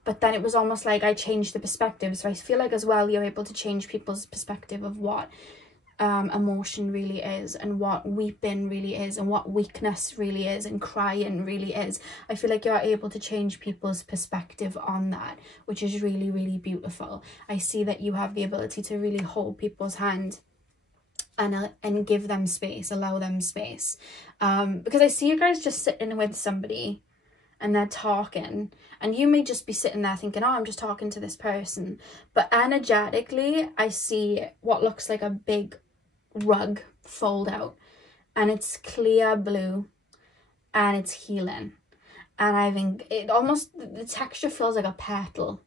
but then it was almost like I changed the perspective. So I feel like as well you're able to change people's perspective of what emotion really is, and what weeping really is, and what weakness really is, and crying really is. I feel like you're able to change people's perspective on that, which is really, really beautiful. I see that you have the ability to really hold people's hand and give them space, allow them space, because I see you guys just sitting with somebody and they're talking, and you may just be sitting there thinking, oh, I'm just talking to this person, but energetically I see what looks like a big rug fold out, and it's clear blue, and it's healing, and I think it almost, the texture feels like a petal,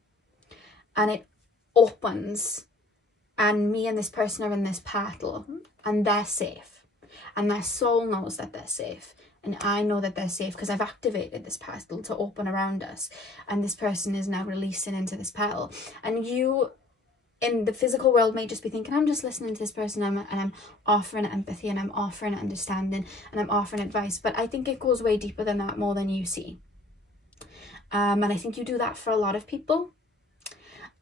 and it opens, and me and this person are in this petal, and they're safe, and their soul knows that they're safe, and I know that they're safe because I've activated this petal to open around us, and this person is now releasing into this petal. And you in the physical world may just be thinking, I'm just listening to this person, and I'm offering empathy, and I'm offering understanding, and I'm offering advice, but I think it goes way deeper than that, more than you see. And I think you do that for a lot of people.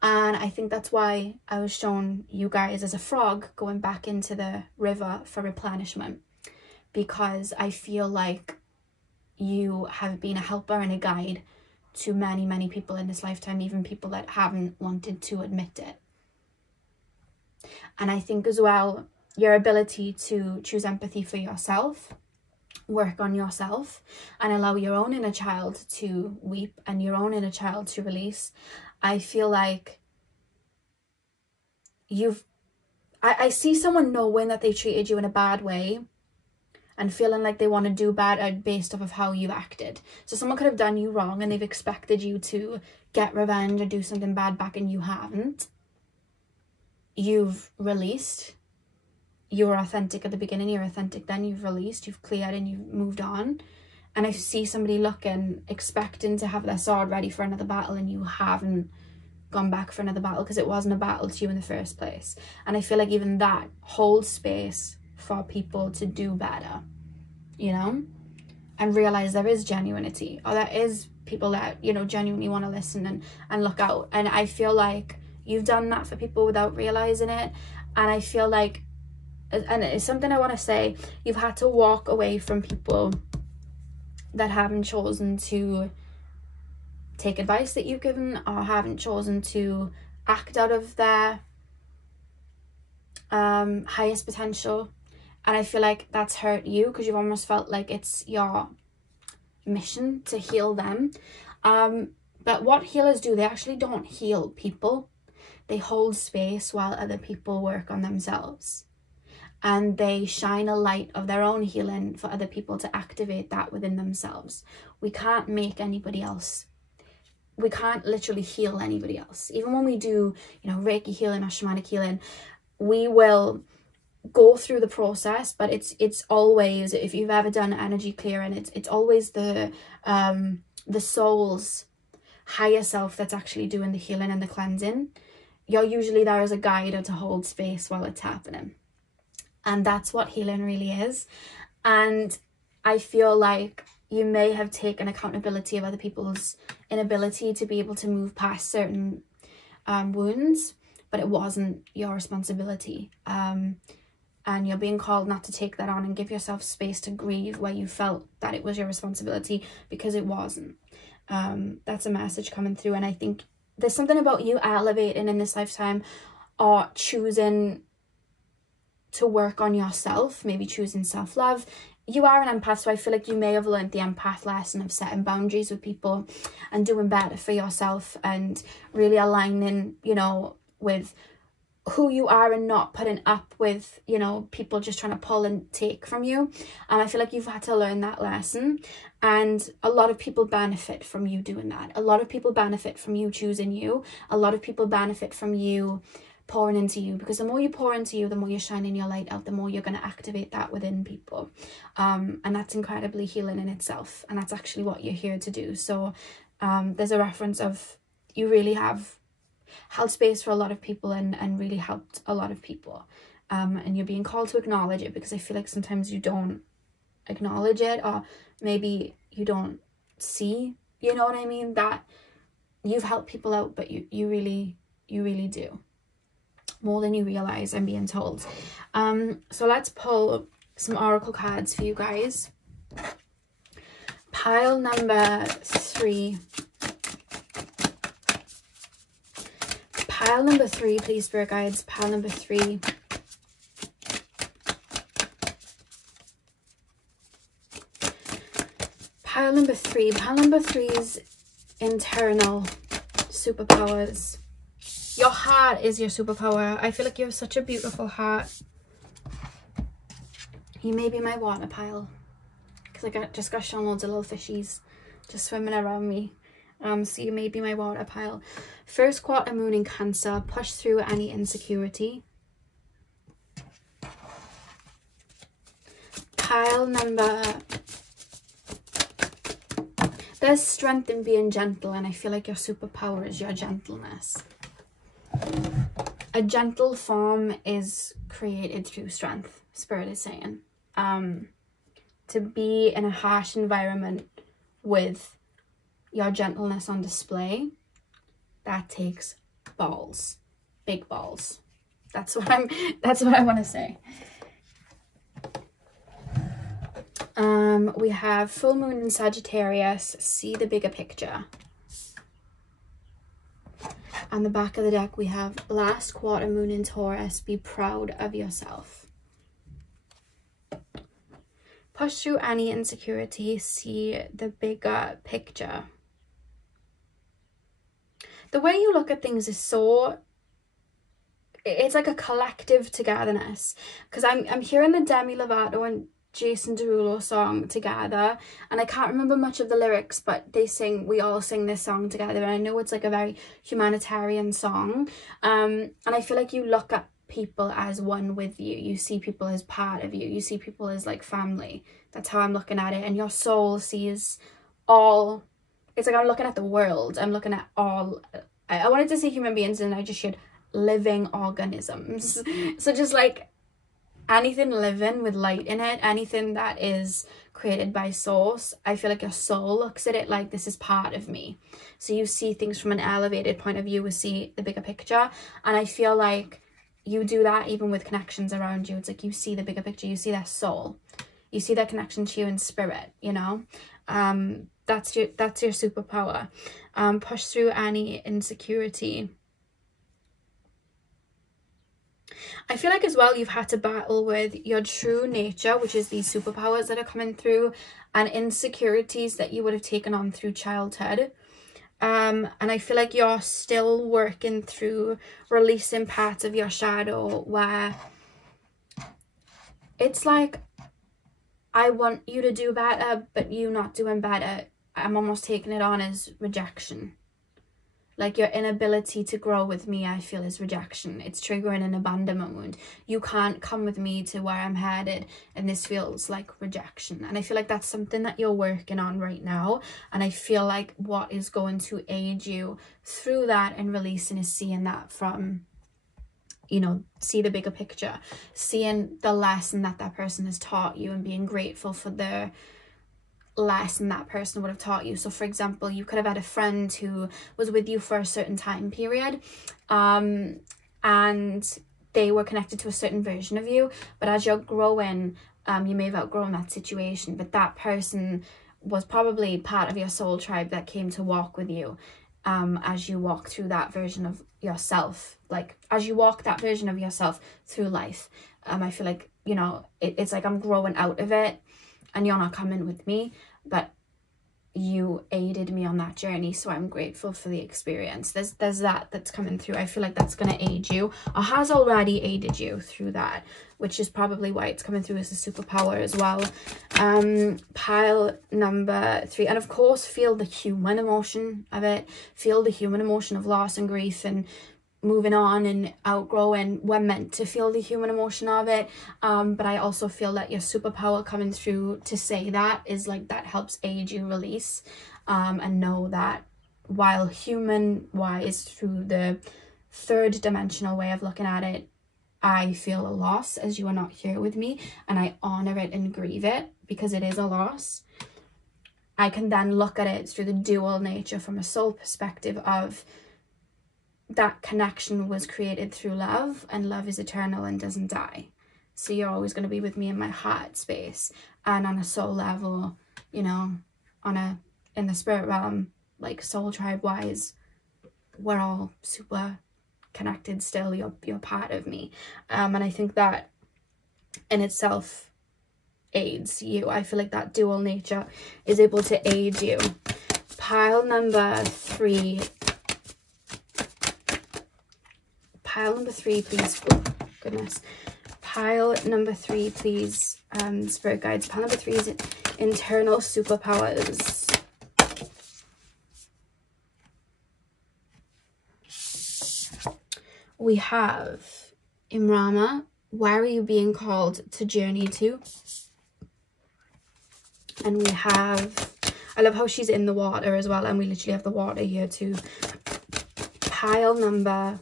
And I think that's why I was shown you guys as a frog going back into the river for replenishment, because I feel like you have been a helper and a guide to many, many people in this lifetime, even people that haven't wanted to admit it. And I think as well, your ability to choose empathy for yourself, work on yourself, and allow your own inner child to weep and your own inner child to release. I feel like I see someone knowing that they treated you in a bad way and feeling like they want to do bad based off of how you acted. So someone could have done you wrong and they've expected you to get revenge or do something bad back, and you haven't. You've released. You were authentic at the beginning, you're authentic then, you've released, you've cleared, and you've moved on. And I see somebody looking, expecting to have their sword ready for another battle, and you haven't gone back for another battle because it wasn't a battle to you in the first place. And I feel like even that holds space for people to do better, you know, and realize there is genuinity, or there is people that, you know, genuinely want to listen and look out. And I feel like you've done that for people without realizing it. And I feel like, and it's something I want to say, you've had to walk away from people that haven't chosen to take advice that you've given, or haven't chosen to act out of their highest potential. And I feel like that's hurt you because you've almost felt like it's your mission to heal them. But what healers do, they actually don't heal people. They hold space while other people work on themselves. And they shine a light of their own healing for other people to activate that within themselves. We can't make anybody else. We can't literally heal anybody else. Even when we do, you know, Reiki healing or shamanic healing, we will go through the process, but it's always, if you've ever done energy clearing, it's always the soul's higher self that's actually doing the healing and the cleansing. You're usually there as a guide or to hold space while it's happening, and that's what healing really is. And I feel like you may have taken accountability of other people's inability to be able to move past certain wounds, but it wasn't your responsibility. And you're being called not to take that on and give yourself space to grieve where you felt that it was your responsibility, because it wasn't. That's a message coming through. And I think there's something about you elevating in this lifetime, or choosing to work on yourself, maybe choosing self-love. You are an empath, so I feel like you may have learned the empath lesson of setting boundaries with people and doing better for yourself, and really aligning, you know, with who you are, and not putting up with, you know, people just trying to pull and take from you. I feel like you've had to learn that lesson, and a lot of people benefit from you doing that. A lot of people benefit from you choosing you. A lot of people benefit from you pouring into you, because the more you pour into you, the more you're shining your light out, the more you're going to activate that within people. And that's incredibly healing in itself, and that's actually what you're here to do. So there's a reference of, you really have held space for a lot of people, and really helped a lot of people, and you're being called to acknowledge it, because I feel like sometimes you don't acknowledge it, or maybe you don't see, you know what I mean, that you've helped people out, but you really do, more than you realize, I'm being told. So let's pull some oracle cards for you guys. Pile number 3. Pile number 3, please, Spirit Guides. Pile number 3. Pile number 3. Pile number 3's internal superpowers. Your heart is your superpower. I feel like you have such a beautiful heart. You may be my water pile, because I just got shown loads of little fishies just swimming around me. So you may be my water pile. First quarter moon in Cancer. Push through any insecurity. Pile number... There's strength in being gentle, and I feel like your superpower is your gentleness. A gentle form is created through strength, Spirit is saying. To be in a harsh environment with your gentleness on display, that takes balls, big balls. That's what I want to say. We have full moon in Sagittarius. See the bigger picture. On the back of the deck, we have last quarter moon in Taurus. Be proud of yourself. Push through any insecurity. See the bigger picture. The way you look at things is so... It's like a collective togetherness. Because I'm hearing the Demi Lovato and Jason Derulo song together, and I can't remember much of the lyrics, but we all sing this song together, and I know it's like a very humanitarian song, and I feel like you look at people as one with you. You see people as part of you. You see people as like family. That's how I'm looking at it. And your soul sees all... It's like I'm looking at the world. I'm looking at all... I wanted to say human beings, and I just shared living organisms. So just like anything living with light in it, anything that is created by source, I feel like your soul looks at it like, this is part of me. So you see things from an elevated point of view, we see the bigger picture. And I feel like you do that even with connections around you. It's like you see the bigger picture, you see their soul, you see their connection to you in spirit, you know. That's your superpower. Push through any insecurity. I feel like as well you've had to battle with your true nature, which is these superpowers that are coming through, and insecurities that you would have taken on through childhood. And I feel like you're still working through releasing parts of your shadow where it's like, I want you to do better, but you not doing better, I'm almost taking it on as rejection. Like your inability to grow with me, I feel, is rejection. It's triggering an abandonment wound. You can't come with me to where I'm headed, and this feels like rejection. And I feel like that's something that you're working on right now, and I feel like what is going to aid you through that and releasing is seeing that from, you know, see the bigger picture, seeing the lesson that that person has taught you and being grateful for the lesson that person would have taught you. So for example, you could have had a friend who was with you for a certain time period, and they were connected to a certain version of you, but as you're growing, you may have outgrown that situation, but that person was probably part of your soul tribe that came to walk with you as you walk through that version of yourself, like as you walk that version of yourself through life. I feel like, you know, it's like I'm growing out of it and you're not coming with me, but you aided me on that journey, so I'm grateful for the experience. There's that's coming through. I feel like that's going to aid you, or has already aided you through that, which is probably why it's coming through as a superpower as well. Pile number 3, and of course feel the human emotion of it. Feel the human emotion of loss and grief and moving on and outgrowing. We're meant to feel the human emotion of it, but I also feel that your superpower coming through to say that is like, that helps aid you release, and know that while human wise, through the 3rd dimensional way of looking at it, I feel a loss as you are not here with me, and I honor it and grieve it because it is a loss. I can then look at it through the dual nature from a soul perspective of that connection was created through love, and love is eternal and doesn't die. So you're always going to be with me in my heart space, and on a soul level, you know, in the spirit realm, like soul tribe wise, we're all super connected still. You're part of me, and I think that in itself aids you. I feel like that dual nature is able to aid you. Pile number 3, please. Oh, goodness. Pile number 3, please. Spirit guides. Pile number 3 is internal superpowers. We have Imrama. Where are you being called to journey to? And we have, I love how she's in the water as well, and we literally have the water here too. Pile number,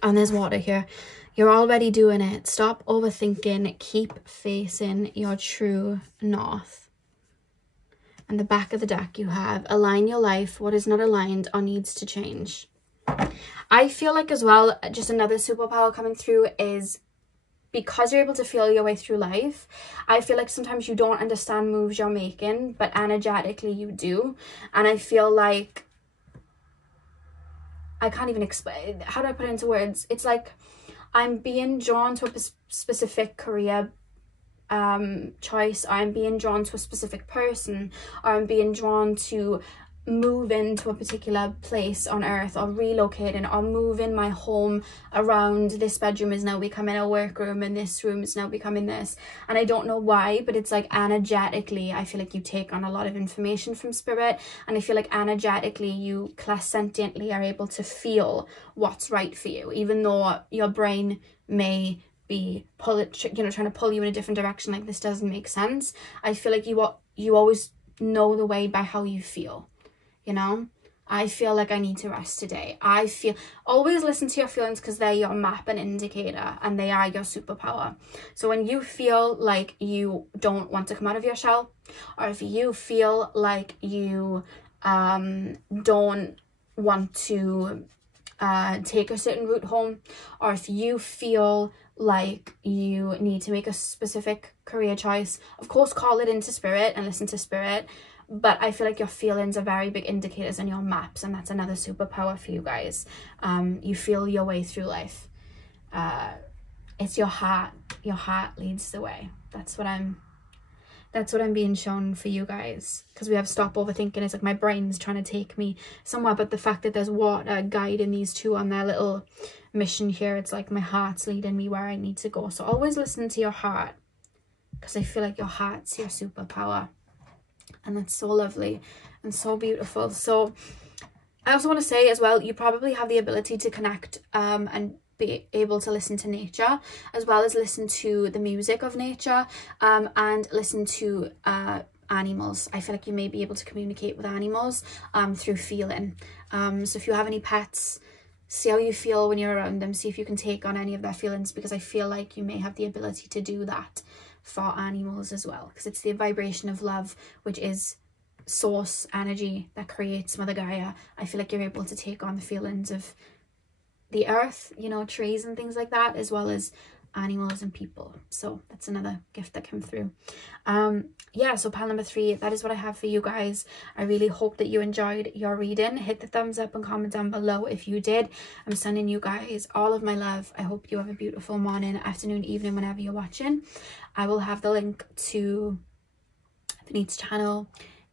and there's water here. You're already doing it. Stop overthinking. Keep facing your true north. And the back of the deck you have, align your life. What is not aligned or needs to change. I feel like as well, just another superpower coming through is, because you're able to feel your way through life, I feel like sometimes you don't understand moves you're making, but energetically you do. And I feel like, I can't even explain, how do I put it into words? It's like I'm being drawn to a specific career choice, or I'm being drawn to a specific person, or I'm being drawn to move into a particular place on earth, or relocating, or moving my home around. This bedroom is now becoming a workroom, and this room is now becoming this, and I don't know why, but it's like energetically I feel like you take on a lot of information from spirit, and I feel like energetically you clairsentiently are able to feel what's right for you, even though your brain may be trying to pull you in a different direction, like this doesn't make sense. I feel like you always know the way by how you feel. You know, I feel like I need to rest today. Always listen to your feelings, because they're your map and indicator, and they are your superpower. So when you feel like you don't want to come out of your shell, or if you feel like you don't want to take a certain route home, or if you feel like you need to make a specific career choice, of course call it into spirit and listen to spirit. But I feel like your feelings are very big indicators on your maps, and that's another superpower for you guys. You feel your way through life. It's your heart. Your heart leads the way. That's what I'm being shown for you guys. Because we have stop overthinking. It's like my brain's trying to take me somewhere, but the fact that there's water guiding these two on their little mission here, it's like my heart's leading me where I need to go. So always listen to your heart, because I feel like your heart's your superpower. And that's so lovely. and so beautiful. So I also want to say as well, you probably have the ability to connect and be able to listen to nature, as well as listen to the music of nature, and listen to animals. I feel like you may be able to communicate with animals through feeling. So if you have any pets, see how you feel when you're around them, see if you can take on any of their feelings, because I feel like you may have the ability to do that for animals as well, because it's the vibration of love, which is source energy that creates Mother Gaia. I feel like you're able to take on the feelings of the earth, you know, trees and things like that, as well as animals and people. So that's another gift that came through. Yeah, so pile number 3, that is what I have for you guys. I really hope that you enjoyed your reading. Hit the thumbs up and comment down below if you did. I'm sending you guys all of my love. I hope you have a beautiful morning, afternoon, evening, whenever you're watching. I will have the link to Vineet's channel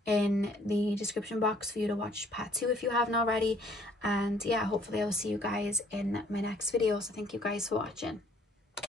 in the description box for you to watch part 2 if you haven't already. And yeah, hopefully I will see you guys in my next video. So thank you guys for watching.